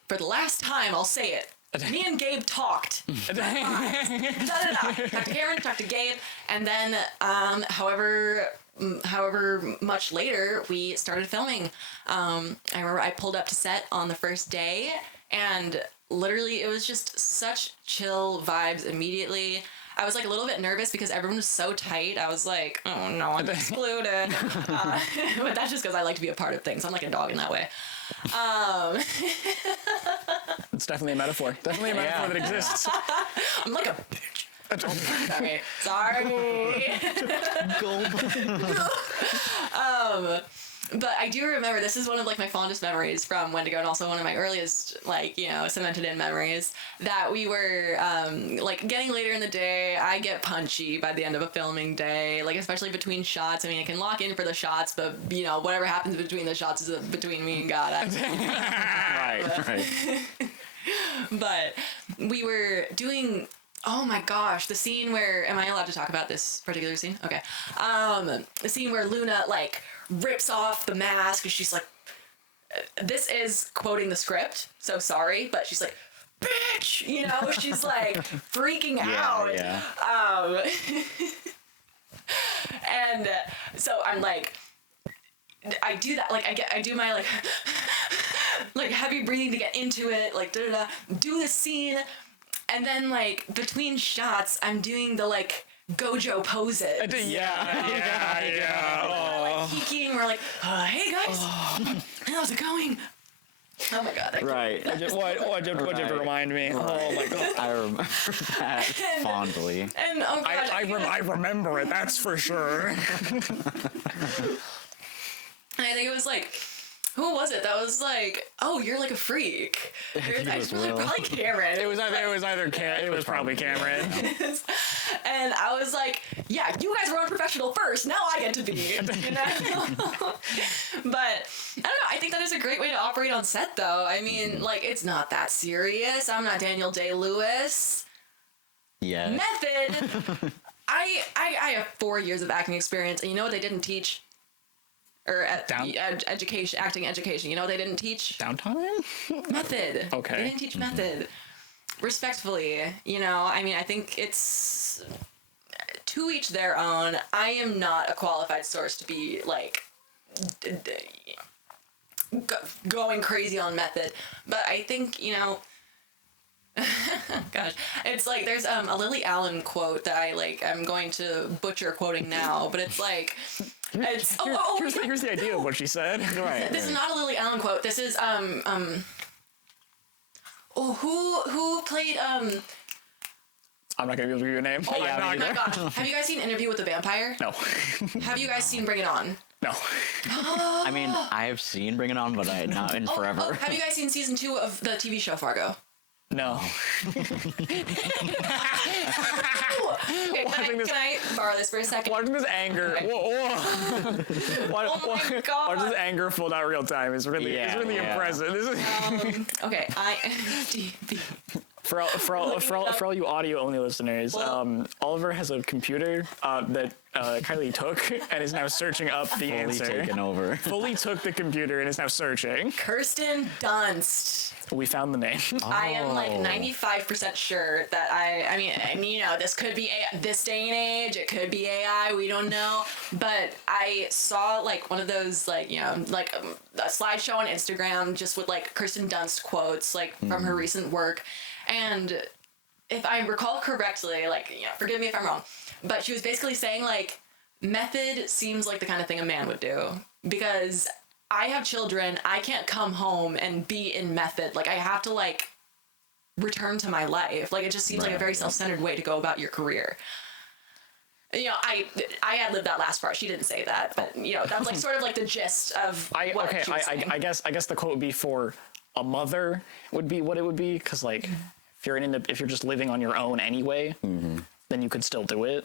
for the last time, I'll say it. Me and Gabe talked. Talked to Karen, talked to Gabe, and then however much later we started filming. I remember I pulled up to set on the first day, and literally it was just such chill vibes immediately. I was like a little bit nervous because everyone was so tight. I was like, oh no, I'm excluded. But that's just because I like to be a part of things. I'm like a dog in that way. It's definitely a metaphor. Definitely a metaphor that exists. I'm like a bitch. Sorry. But I do remember, this is one of like my fondest memories from Wendigo, and also one of my earliest, like, you know, cemented in memories, that we were like getting later in the day. I get punchy by the end of a filming day, like especially between shots. I mean, I can lock in for the shots, but you know, whatever happens between the shots is between me and God. Right. But we were doing, oh my gosh, the scene where, am I allowed to talk about this particular scene? Okay. The scene where Luna like rips off the mask and she's like, this is quoting the script, so sorry, but she's like, bitch, you know, she's like freaking out. Yeah. And so I'm like, I do that, like I do my like heavy breathing to get into it, like do the scene, and then like between shots I'm doing the like Gojo poses. Yeah. We're like peeking, we're like, hey guys, how's it going? Oh my god. Right. Why'd you have to remind me? Oh my god. I remember that fondly. And oh god. I remember it, that's for sure. I think it was like, who was it that was like, oh, you're like a freak? Probably Cameron. It was either Cameron. It was probably Cameron. And I was like, yeah, you guys were unprofessional first. Now I get to be. You know? But I don't know. I think that is a great way to operate on set, though. I mean, like, it's not that serious. I'm not Daniel Day-Lewis. Yeah. Method. I have 4 years of acting experience, and you know what they didn't teach? Or education, acting education. You know what they didn't teach? Downtime? Method. Okay. They didn't teach method. Respectfully, you know, I mean, I think it's to each their own. I am not a qualified source to be like going crazy on method, but I think, you know, gosh, it's like there's a Lily Allen quote that I'm going to butcher quoting now, but it's like, it's here's the idea of what she said. Right. This is not a Lily Allen quote. This is who played I'm not gonna be able to give you a name. Oh my gosh. Have you guys seen Interview with the Vampire? No. Have you guys seen Bring It On? No. I mean, I have seen Bring It On, but not in forever. Have you guys seen season 2 of the TV show Fargo? No. Okay, can I borrow this for a second? Watching this anger. Okay. Whoa. my God. Watching this anger fold out real time is really impressive. This is Okay, IMDb. For all you audio only listeners, Oliver has a computer that Kylie took and is now searching up the Fully answer. taken over. Fully took the computer and is now searching. Kirsten Dunst. We found the name. I am like 95% sure that I mean, you know, this could be this day and age, it could be AI, we don't know. But I saw like one of those like, you know, like a slideshow on Instagram just with like Kirsten Dunst quotes like from her recent work. And if I recall correctly, like, forgive me if I'm wrong, but she was basically saying, like, method seems like the kind of thing a man would do. Because I have children, I can't come home and be in method. Like, I have to, like, return to my life. Like, it just seems like a very self-centered way to go about your career. I had lived that last part. She didn't say that, but that's like sort of like the gist of I guess the quote would be for a mother would be what it would be, because like if you're just living on your own anyway, then you could still do it.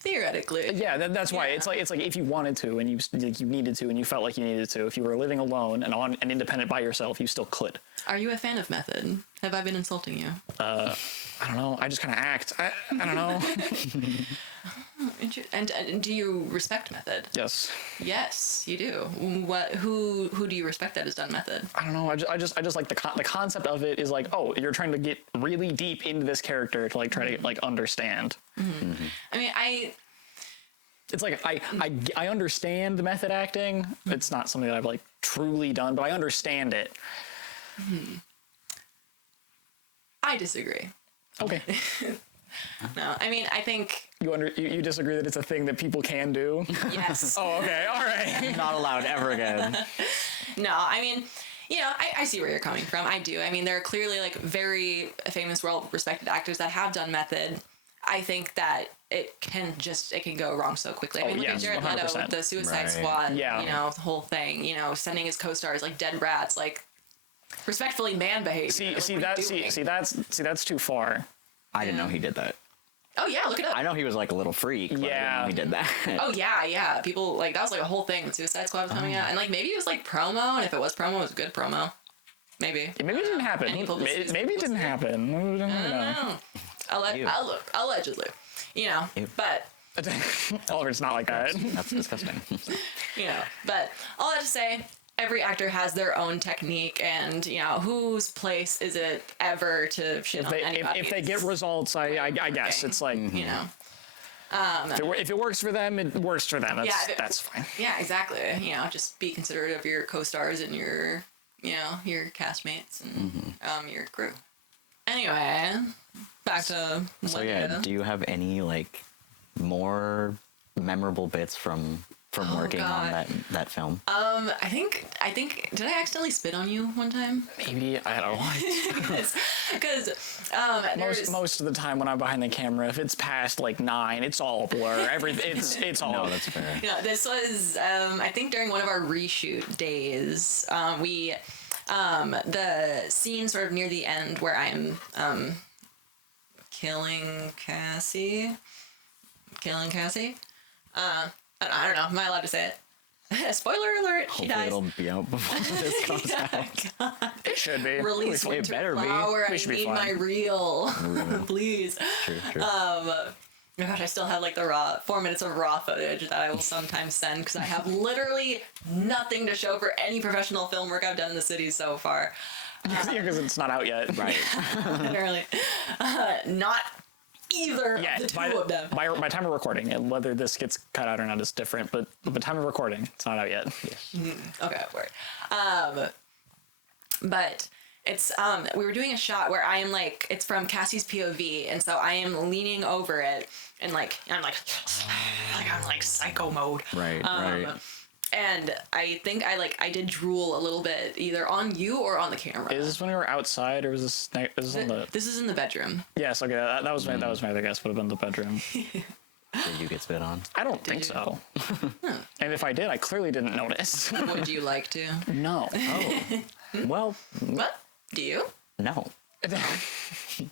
Theoretically. Yeah, that's why it's like if you wanted to and you needed to and you felt like you needed to, if you were living alone and independent by yourself, you still could. Are you a fan of method? Have I been insulting you? I don't know. I just kind of act. I don't know. And do you respect method? Yes. Yes, you do. Who do you respect that has done method? I don't know. I just like the concept of it is like, oh, you're trying to get really deep into this character to like try to like understand. I mean, It's like I understand the method acting. It's not something that I've like truly done, but I understand it. I disagree. Okay. No, I mean, I think You disagree that it's a thing that people can do? yes. Oh, okay. All right. Not allowed ever again. No, I mean, I see where you're coming from. I do. I mean, there are clearly like very famous, well-respected actors that have done method. I think that it can go wrong so quickly. I mean, look at Jared Leto with the Suicide Squad. Yeah. The whole thing. Sending his co-stars like dead rats. Like, respectfully, man behavior. That's too far. I didn't know he did that. Oh yeah, look it up. I know he was like a little freak. But I didn't know he did that. Oh yeah. People like that was like a whole thing when Suicide Squad was coming out, and like maybe it was like promo, and if it was promo, it was good promo. Maybe. Yeah, maybe it didn't happen. Maybe it didn't happen. I don't know. Allegedly, but Oliver, it's not like that. That's disgusting. But all that to say, every actor has their own technique, and whose place is it ever to shit on anybody? If they get results, I guess it's like if it works for them, it works for them. That's fine. Yeah, exactly. Just be considerate of your co-stars and your your castmates and your crew. Anyway, back to So yeah, do you have any like more memorable bits from working on that film? I think did I accidentally spit on you one time? Maybe, I don't know. Because most of the time when I'm behind the camera, if it's past like 9, it's all a blur. It's all. No, that's fair. This was I think during one of our reshoot days. We the scene sort of near the end where I'm killing Cassie. I don't know. Am I allowed to say it? Spoiler alert! She Hopefully dies. it'll be out before this comes out. It should be. Release It Winter better be. Flower. We I should be need fine. my reel, please. True. Oh gosh, I still have like the 4 minutes of raw footage that I will sometimes send because I have literally nothing to show for any professional film work I've done in the city so far. Because it's not out yet. Right. Literally, not either Yeah, of the two by of them. my time of recording, and whether this gets cut out or not is different, but the time of recording, it's not out yet. Okay, word. But it's we were doing a shot where I am like, it's from Cassie's POV, and so I am leaning over it, and I'm like psycho mode. Right. And I think I did drool a little bit either on you or on the camera. Is this when we were outside, or was this on the? This is in the bedroom. Yes, okay, that was my other guess would have been the bedroom. Did you get spit on? I don't think so. And if I did, I clearly didn't notice. Would you like to? No. Oh. Well, What? Do you? no.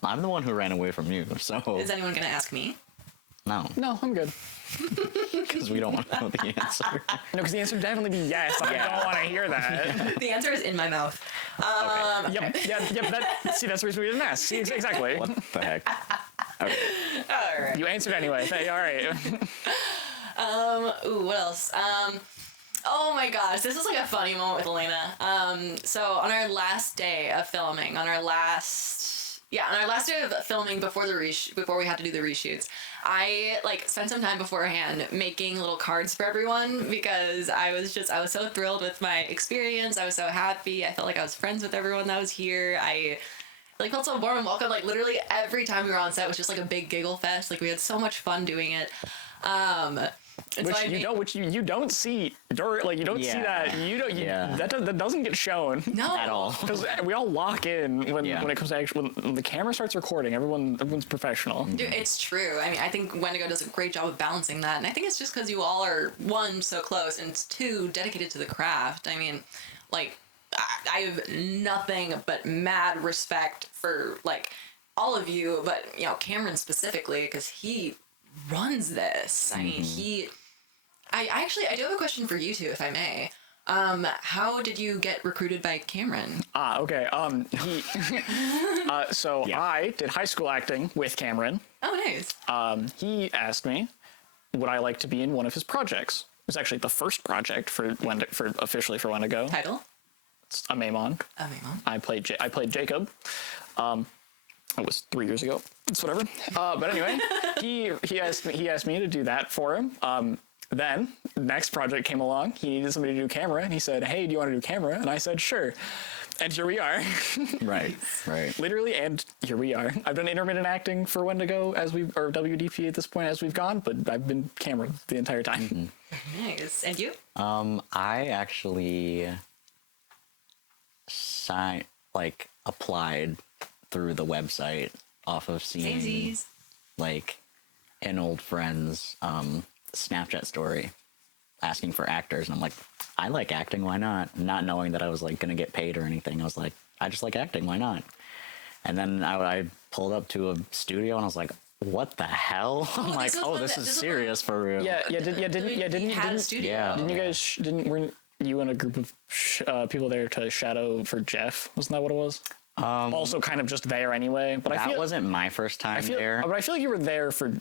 I'm the one who ran away from you, so Is anyone gonna ask me? no, No, I'm good. because we don't want to know the answer. No, because the answer would definitely be yes. I don't want to hear that. The answer is in my mouth. Yep. That's the reason we didn't ask. See, exactly. What the heck? Okay. All right. You answered anyway. All right. Ooh, what else? Oh my gosh, this is like a funny moment with Elena. So on our last day of filming, on our last day of filming before we had to do the reshoots, I spent some time beforehand making little cards for everyone because I was so thrilled with my experience. I was so happy. I felt like I was friends with everyone that was here. Like, felt so warm and welcome. Like, literally every time we were on set was just like a big giggle fest. Like, we had so much fun doing it. Which you don't see dirt, like you don't see that that doesn't get shown No. At all. because we all lock in when it comes to actually when the camera starts recording. Everyone's professional. Dude, it's true. I mean, I think Wendigo does a great job of balancing that, and I think it's just because you all are, one, so close, and two, dedicated to the craft. I mean, like, I have nothing but mad respect for, like, all of you, but, you know, Cameron specifically, because he runs this. I mean, I do have a question for you two, if I may. How did you get recruited by Cameron? Okay. I did high school acting with Cameron. Oh, nice. He asked me, would I like to be in one of his projects? It was actually the first project for officially for Wendigo. Title? It's a Maimon. I played Jacob. It was 3 years ago. It's whatever. But anyway, he asked me to do that for him. Then next project came along. He needed somebody to do camera, and he said, "Hey, do you want to do camera?" And I said, "Sure." And here we are. Right. Literally, and here we are. I've done intermittent acting for Wendigo or WDP at this point as we've gone, but I've been camera the entire time. Nice. And you? I actually applied through the website off of seeing Samesies. like an old friend's Snapchat story asking for actors, and I'm like, I like acting, why not knowing that I was like gonna get paid or anything. I was like, I just like acting, why not? And then I pulled up to a studio and I was like, what the hell? I'm like, this is serious for real. Didn't you guys weren't you and a group of people there to shadow for Jeff? Wasn't that what it was? Also kind of just there anyway, but that wasn't my first time there. But I feel like you were there for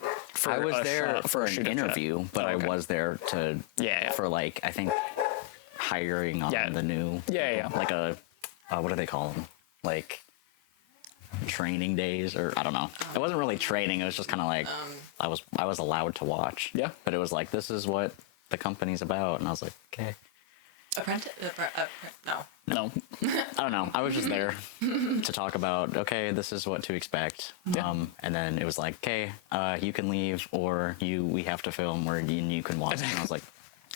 I was there for an interview, but I was there to for like I think hiring on the new like a what do they call them, like training days, or I don't know. It wasn't really training. It was just kind of like I was allowed to watch. Yeah, but it was like, this is what the company's about, and I was like, okay. Apprentice? No. I don't know. I was just there to talk about, okay, this is what to expect. Yeah. And then it was like, okay, you can leave, or we have to film, or you can watch. And I was like,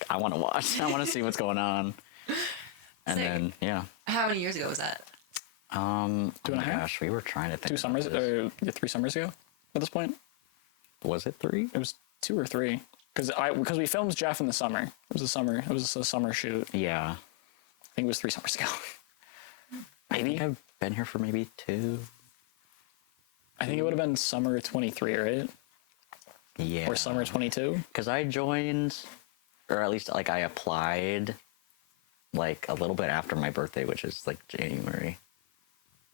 I want to watch. I want to see what's going on. And then, yeah. How many years ago was that? 2.5? Gosh, we were trying to think. 2 summers, or 3 summers ago at this point. Was it 3? It was 2 or 3. Because we filmed Jeff in the summer. It was a summer shoot. Yeah. I think it was 3 summers ago. Maybe. I think I've been here for maybe 2. I think it would have been summer 23, right? Yeah. Or summer 22. Because I joined, or at least like I applied like a little bit after my birthday, which is like January.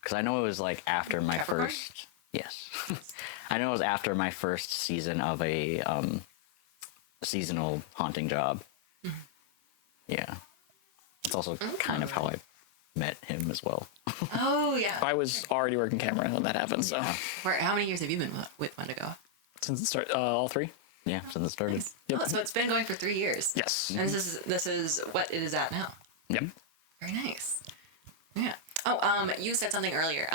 Because I know it was like after my first. Yes. I know it was after my first season of a seasonal haunting job. Yeah. It's also kind of how I met him as well. Oh, yeah. I was already working camera when that happened, so. How many years have you been with Wendigo? Since it started, all 3? Yeah, since it started. Nice. Yep. Oh, so it's been going for 3 years. Yes. And this is what it is at now. Yep. Very nice. Yeah. Oh, you said something earlier.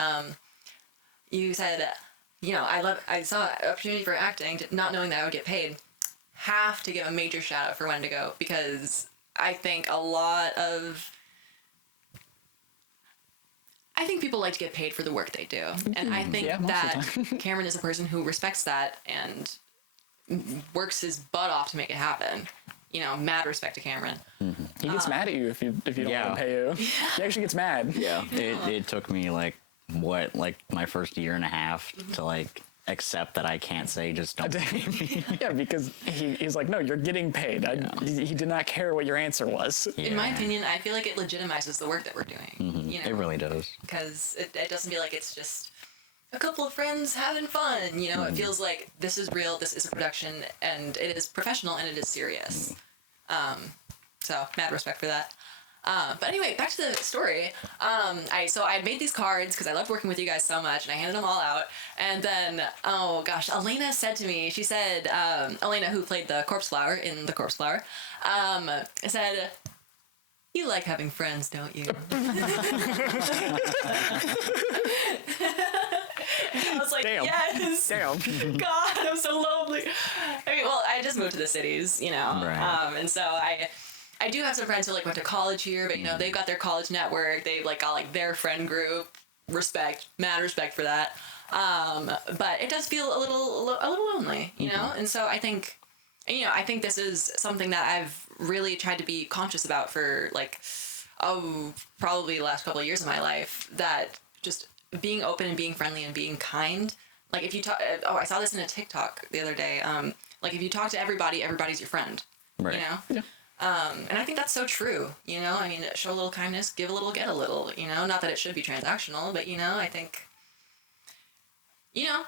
You said, I saw an opportunity for acting, not knowing that I would get paid. Have to give a major shout out for Wendigo, because I think people like to get paid for the work they do. And I think that Cameron is a person who respects that and works his butt off to make it happen. Mad respect to Cameron. Mm-hmm. He gets mad at you if you don't want to pay you. He actually gets mad. Yeah. It took me like my first year and a half to like accept that I can't say just don't pay me. Yeah, because he's like, no, you're getting paid. He did not care what your answer was. Yeah. In my opinion, I feel like it legitimizes the work that we're doing. Mm-hmm. It really does. Because it doesn't feel like it's just a couple of friends having fun. It feels like this is real, this is a production, and it is professional, and it is serious. So mad respect for that. But anyway, back to the story. I made these cards because I loved working with you guys so much, and I handed them all out. And then, oh gosh, Elena said to me, she said, Elena, who played the corpse flower in The Corpse Flower, said, You like having friends, don't you? I was like, Damn. yes. Damn. God, I'm so lonely. I mean, well, I just moved to the cities, you know, Right. and so I do have some friends who like went to college here, but you know, they've got their college network. They've like got like their friend group. Mad respect for that. But it does feel a little lonely, you know, and so I think, you know, I think this is something that I've really tried to be conscious about for like, probably the last couple of years of my life, that just being open and being friendly and being kind. Like if you talk, I saw this in a TikTok the other day. Like if you talk to everybody, everybody's your friend, Right. you know? Yeah. And I think that's so true, you know? I mean, show a little kindness, give a little, get a little, you know? Not that it should be transactional, but, you know, I think, you know,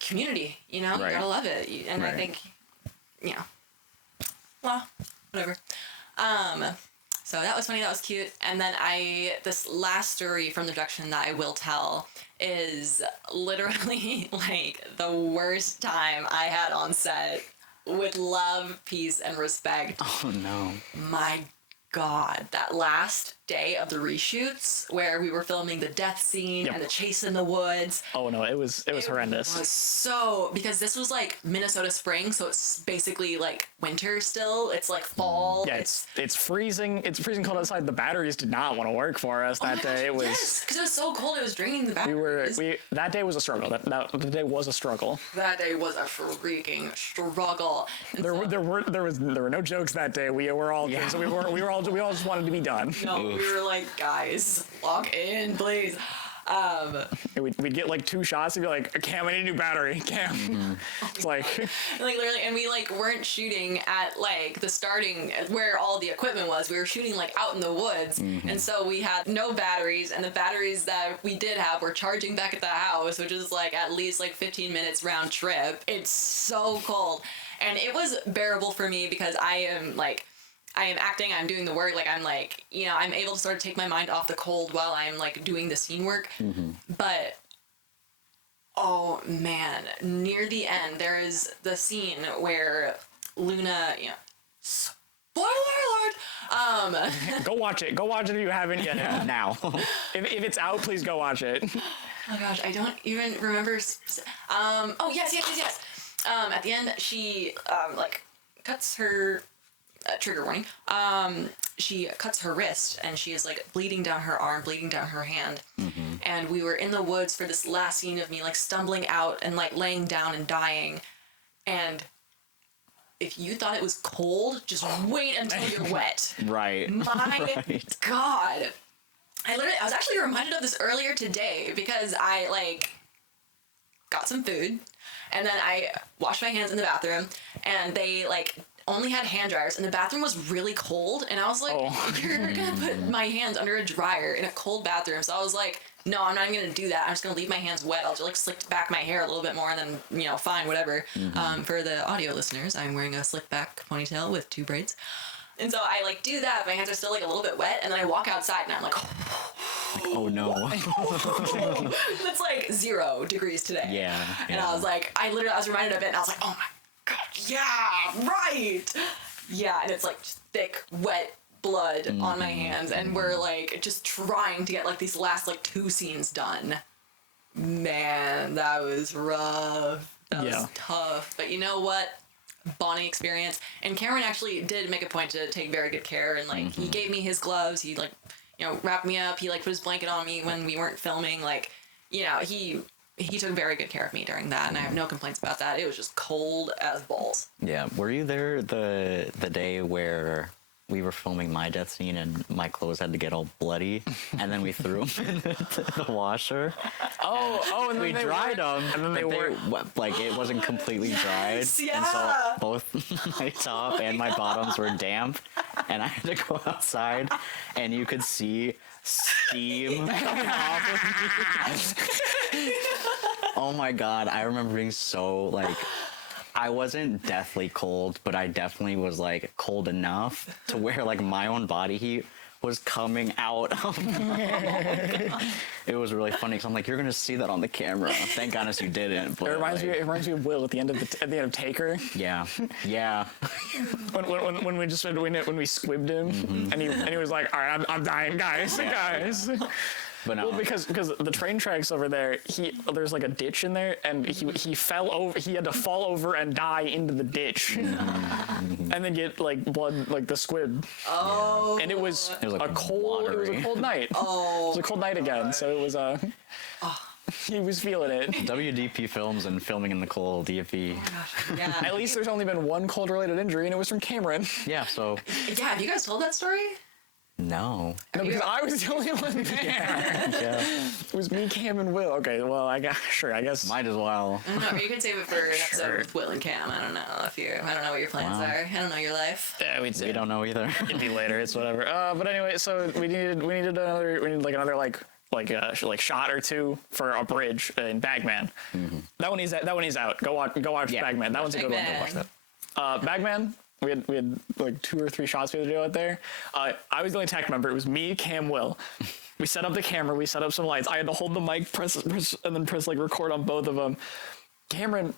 community, you know? Right. You gotta love it. And I Right. think, you know, well, whatever. So that was funny, that was cute. And then this last story from the production that I will tell is literally, like, the worst time I had on set. With love, peace, and respect. Oh no. My God, that last day of the reshoots where we were filming the death scene Yep. and the chase in the woods. Oh no, it was horrendous. It was so, because this was like Minnesota spring, so it's basically like winter still. It's like fall. Yeah, it's freezing. It's freezing cold outside. The batteries did not want to work for us that day. It was. Yes, because it was so cold. It was draining the batteries. That day was a struggle. The day was a struggle. That day was a freaking struggle. And There so- were no jokes that day. We were all Yeah. so we all just wanted to be done. No, we were like, guys, lock in, please. We'd get like 2 shots and be like, Cam, I need a new battery. Cam. It's like Like literally, and we like weren't shooting at like the starting where all the equipment was. We were shooting like out in the woods, and so we had no batteries, and the batteries that we did have were charging back at the house, which is like at least like 15 minutes round trip. It's so cold, and it was bearable for me because I am acting, I'm doing the work, like I'm like, you know, I'm able to sort of take my mind off the cold while I'm like doing the scene work. But oh man, near the end, there is the scene where Luna, you know, spoiler alert, go watch it. Go watch it if you haven't yet. Now. If it's out, please go watch it. oh my gosh, I don't even remember, oh yes. At the end, she, like, cuts her, trigger warning, she cuts her wrist and she is like bleeding down her arm, bleeding down her hand. And we were in the woods for this last scene of me like stumbling out and like laying down and dying. And if you thought it was cold, just wait until you're wet. Right. My Right. God. I was actually reminded of this earlier today because I like got some food and then I washed my hands in the bathroom and they like only had hand dryers and the bathroom was really cold and I was like, you're gonna put my hands under a dryer in a cold bathroom. So I was like, no, I'm not even gonna do that. I'm just gonna leave my hands wet. I'll just like slick back my hair a little bit more and then, you know, fine, whatever. For the audio listeners, I'm wearing a slick back ponytail with 2 braids. And so I like do that, my hands are still like a little bit wet, and then I walk outside and I'm like, Oh no. it's like 0 degrees today. Yeah. And I was like, I was reminded of it and I was like, oh my God, yeah, right. Yeah, and it's like just thick, wet blood on my hands, and we're like just trying to get like these last like 2 scenes done. Man, that was rough. That was tough. But you know what? Bonding experience. And Cameron actually did make a point to take very good care, and like he gave me his gloves, he like, you know, wrapped me up, he like put his blanket on me when we weren't filming, like, you know, he took very good care of me during that, and I have no complaints about that. It was just cold as balls. Yeah. Were you there the day where we were filming my death scene and my clothes had to get all bloody, and then we threw them in the washer? Oh, and We then dried them, and then they were like it wasn't completely dried, yeah. and so both my top and my bottoms were damp, and I had to go outside, and you could see steam coming off of me. Oh my God, I remember being so like, I wasn't deathly cold, but I definitely was like cold enough to where like my own body heat was coming out. It was really funny because I'm like, you're gonna see that on the camera. Thank goodness you didn't. But It reminds me of Will at the end of Taker. Yeah. When we squibbed him and he was like, all right, I'm dying, guys. But no. Well, because the train tracks over there, there's like a ditch in there, and he fell over. He had to fall over and die into the ditch, and then get like blood, like the squib. Oh. And it was like a cold. It was a watery. cold night. Oh. It was a cold night again. So it was he was feeling it. WDP Films and filming in the cold. DFE. Yeah. At least there's only been one cold-related injury, and it was from Cameron. Yeah. So Yeah. Have you guys told that story? no. No, because I was the only one there. Yeah. It was me, Cam, and Will. Okay, well, I guess. Might as well. I don't know. Or you could save it for an episode Sure. with Will and Cam. I don't know I don't know what your plans Wow. are. I don't know your life. Yeah, We don't know either. It'd be later. It's whatever. But anyway, so we needed another shot or two for a bridge in Bagman. That one is out. Go watch Yeah. Bagman. That one's a good one. Bagman. Go watch that. Bagman. We had like 2 or 3 shots we had to do out there. I was the only tech member. It was me, Cam, Will. We set up the camera. We set up some lights. I had to hold the mic, press and then press like record on both of them. Cameron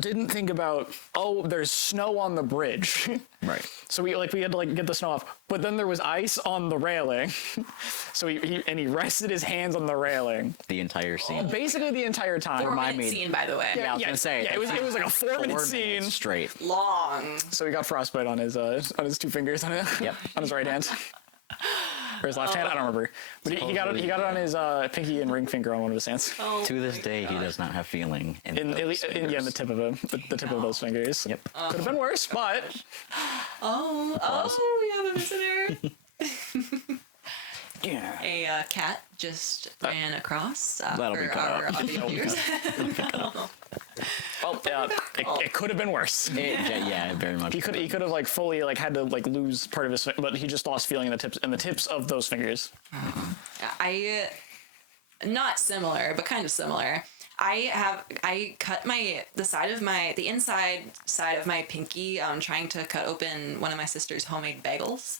didn't think about, there's snow on the bridge. Right. So we had to get the snow off, but then there was ice on the railing. So he rested his hands on the railing The entire scene. basically the entire time. 4-minute me. scene, by the way. Yeah, I was gonna say. Yeah, it was like a 4-minute 4 scene. minutes straight. Long. So he got frostbite on his 2 fingers on Yep. on his right hand. Or his left hand, I don't remember. But he got it on his pinky and ring finger on one of his hands. Oh. To this day, he does not have feeling in those In fingers. the tip of him, the tip of those fingers. Yep. Could have been worse, but We have a visitor. yeah. A cat just ran across That'll be for cut our out. audio viewers. Well, it could have been worse. Yeah, very much. He could have like fully like had to like lose part of his, but he just lost feeling in the tips of those fingers. Not similar, but kind of similar. I cut the inside side of my pinky trying to cut open one of my sister's homemade bagels.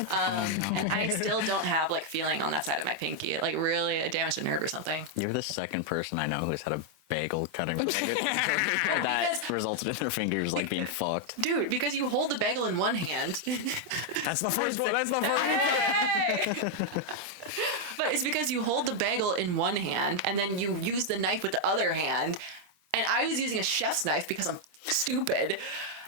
And I still don't have like feeling on that side of my pinky. Like really damaged a nerve or something. You're the second person I know who's had a bagel cutting that resulted in their fingers like being fucked. Dude, because you hold the bagel in one hand. That's the first one. That's the first one. But it's because you hold the bagel in one hand and then you use the knife with the other hand. And I was using a chef's knife because I'm stupid.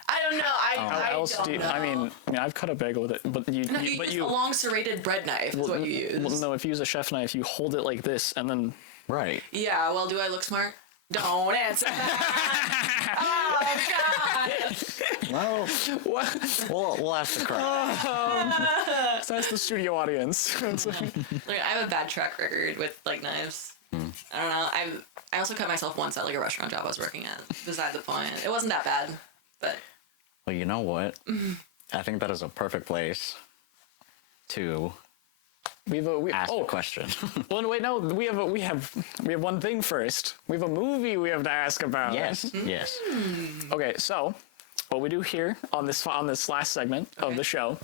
I don't know. I don't know. I mean, I've cut a bagel with it, but You use a long serrated bread knife. Is what you use. Well, no, if you use a chef knife, you hold it like this, and then. Right. Yeah. Well, do I look smart? Don't answer. Oh God. Well, What? we'll ask the crowd. So that's the studio audience. Like, I have a bad track record with like knives. I don't know. I also cut myself once at like a restaurant job I was working at. Beside the point, it wasn't that bad, but Well, you know what? I think that is a perfect place to ask a question. Well, no, wait, no. We have one thing first. We have a movie we have to ask about. Yes. Yes. Okay, so what we do here on this last segment of the show,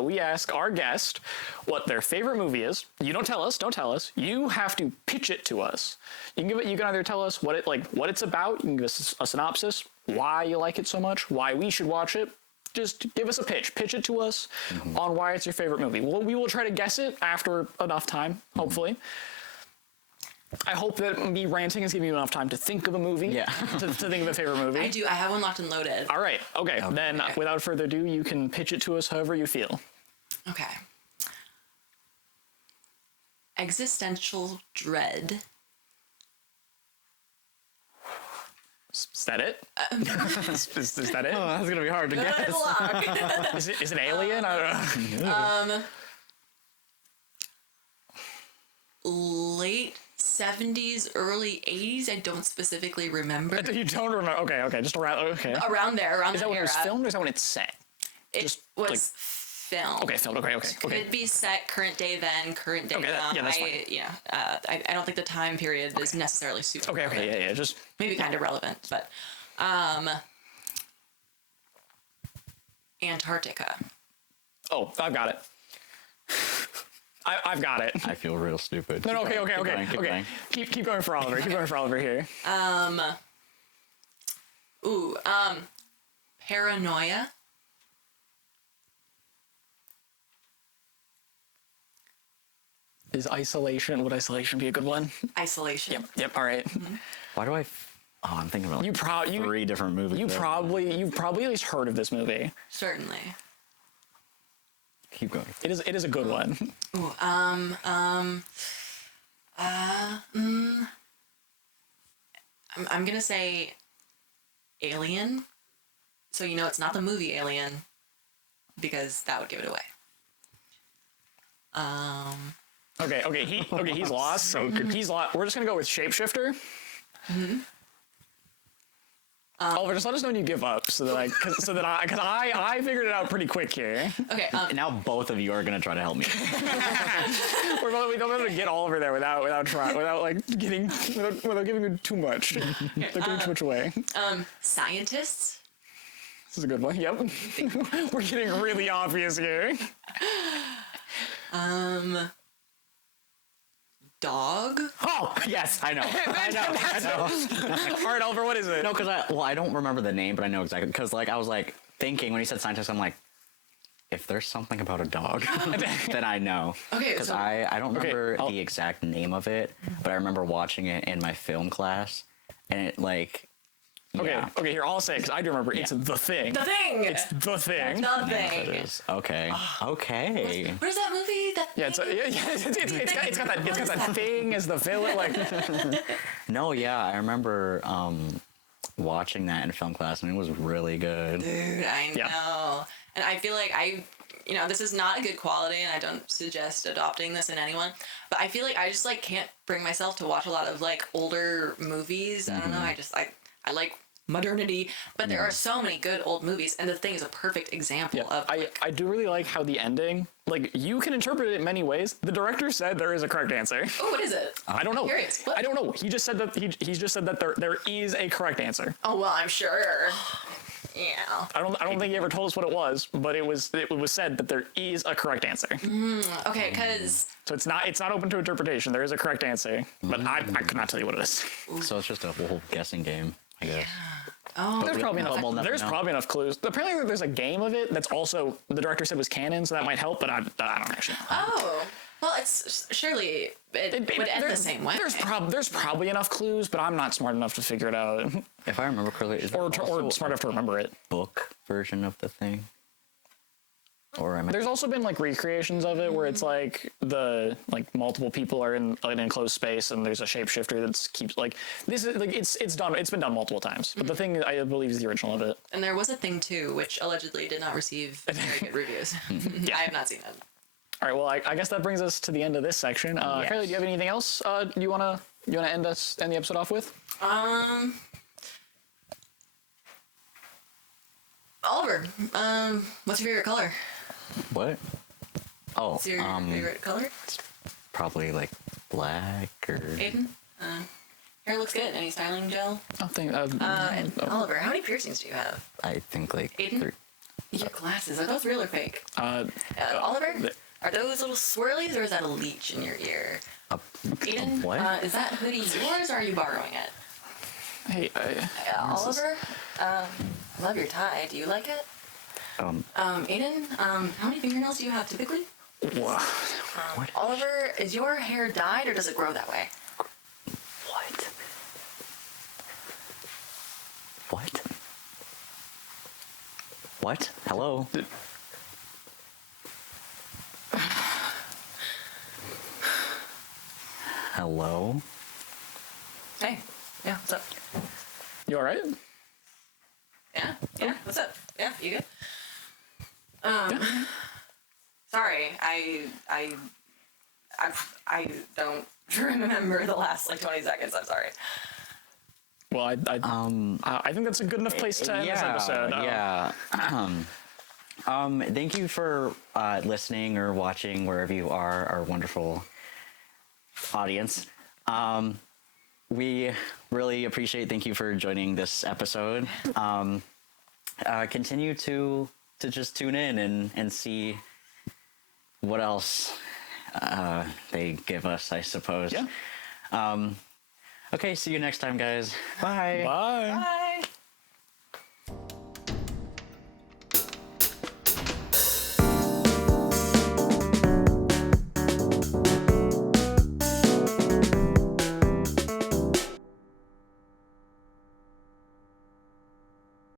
we ask our guest what their favorite movie is. You don't tell us. Don't tell us. You have to pitch it to us. You can either tell us what it's about. You can give us a synopsis, why you like it so much, why we should watch it. Just give us a pitch. Pitch it to us on why it's your favorite movie. We will try to guess it after enough time, hopefully. I hope that me ranting is giving you enough time to think of a movie. Yeah. to think of a favorite movie. I do. I have one locked and loaded. All right. Okay. Then, without further ado, you can pitch it to us however you feel. Okay. Existential dread. Is that it? Is that it? Oh, that's gonna be hard to guess. Lock. Is it Alien? I don't know. Late 70s, early 80s. I don't specifically remember. You don't remember? Okay. Just around. Okay. Around there, around Is that that when it era. was filmed or is that when it's set? It just, was like- filmed. Okay, filmed. Okay. Could be set current day then, current day Okay, now. that's I don't think the time period is necessarily super Okay. relevant. Yeah. Just Maybe kind of relevant, but Antarctica. I've got it. I've got it. I feel real stupid. No, okay. Keep going. Keep going for Oliver. Keep going for Oliver here. Paranoia. Would isolation be a good one? Isolation. Yep. All right. Why do I? I'm thinking about like three different movies. You've probably at least heard of this movie. Certainly. Keep going. It is a good one. Ooh, I'm gonna say Alien. So you know it's not the movie Alien, because that would give it away. Okay. He's lost. So he's lost. We're just gonna go with Shapeshifter. Oliver, just let us know when you give up, so that I figured it out pretty quick here. Okay. Now both of you are gonna try to help me. We don't be able to get Oliver there without giving him too much. Without giving too much away. Scientists. This is a good one. Yep. We're getting really obvious here. Dog. Oh yes, I know. I know. All right, Oliver, what is it? No, because I don't remember the name, but I know exactly. Because I was like thinking when he said scientist, I'm like, if there's something about a dog, then I know. Okay, Because so- I don't remember the exact name of it, but I remember watching it in my film class, and it like. Yeah. Okay, here, I'll say it, because I do remember it's The Thing. The Thing. It's The Thing. The It Thing. is. Okay. Okay. What is that movie? It's got that thing as the villain. Like, No, yeah, I remember watching that in film class, and it was really good. Dude, I know. Yeah. And I feel like this is not a good quality, and I don't suggest adopting this in anyone, but I feel like I just like can't bring myself to watch a lot of like older movies. I don't know. I like modernity, but there are so many good old movies, and The Thing is a perfect example of. I do really like how the ending, like, you can interpret it in many ways. The director said there is a correct answer. Oh, what is it? I don't know. Curious. What? I don't know. He just said that he's just said that there is a correct answer. Oh well, I'm sure. Yeah. I don't think he ever told us what it was, but it was said that there is a correct answer. Okay, because So it's not open to interpretation. There is a correct answer, but I could not tell you what it is. So it's just a whole guessing game, I guess. There's probably we'll never enough. know. Probably enough clues. Apparently, there's a game of it that's also the director said was canon, so that might help. But I don't actually know. oh, well, it's surely it would end the same way. There's probably enough clues, but I'm not smart enough to figure it out, If I remember correctly, is there or also smart enough to remember it. a book version of The Thing? Or am I? There's also been like recreations of it where it's like multiple people are in an enclosed space and there's a shapeshifter that keeps like this is like it's been done multiple times. But The Thing I believe is the original of it. And there was a Thing too, which allegedly did not receive very good reviews. I have not seen it. All right, well I guess that brings us to the end of this section. Yes. Carly, do you have anything else you wanna end the episode off with? Oliver, what's your favorite color? What? Oh, What's your favorite color? probably like black or. Aiden? Hair looks good. Any styling gel? Oh, thank. And Oliver, how many piercings do you have? I think like Aiden? three. Your glasses. Are those real or fake? Oliver, the- are those little swirlies or is that a leech in your ear? Aiden, what? is that hoodie yours or are you borrowing it? Hey, Oliver, I love your tie. Do you like it? Aiden, how many fingernails do you have typically? wow. Oliver, is your hair dyed or does it grow that way? What? What? What? Hello? Hello? Hey, yeah, what's up? You all right? Yeah, what's up? Yeah, you good? Sorry, I don't remember the last like 20 seconds. I'm sorry. Well, I think that's a good enough place to end this episode. Yeah. Thank you for listening or watching wherever you are, our wonderful audience. We really appreciate. Thank you for joining this episode. Continue to just tune in and see what else they give us, I suppose. Yeah. Okay, see you next time, guys. Bye. Bye. Bye.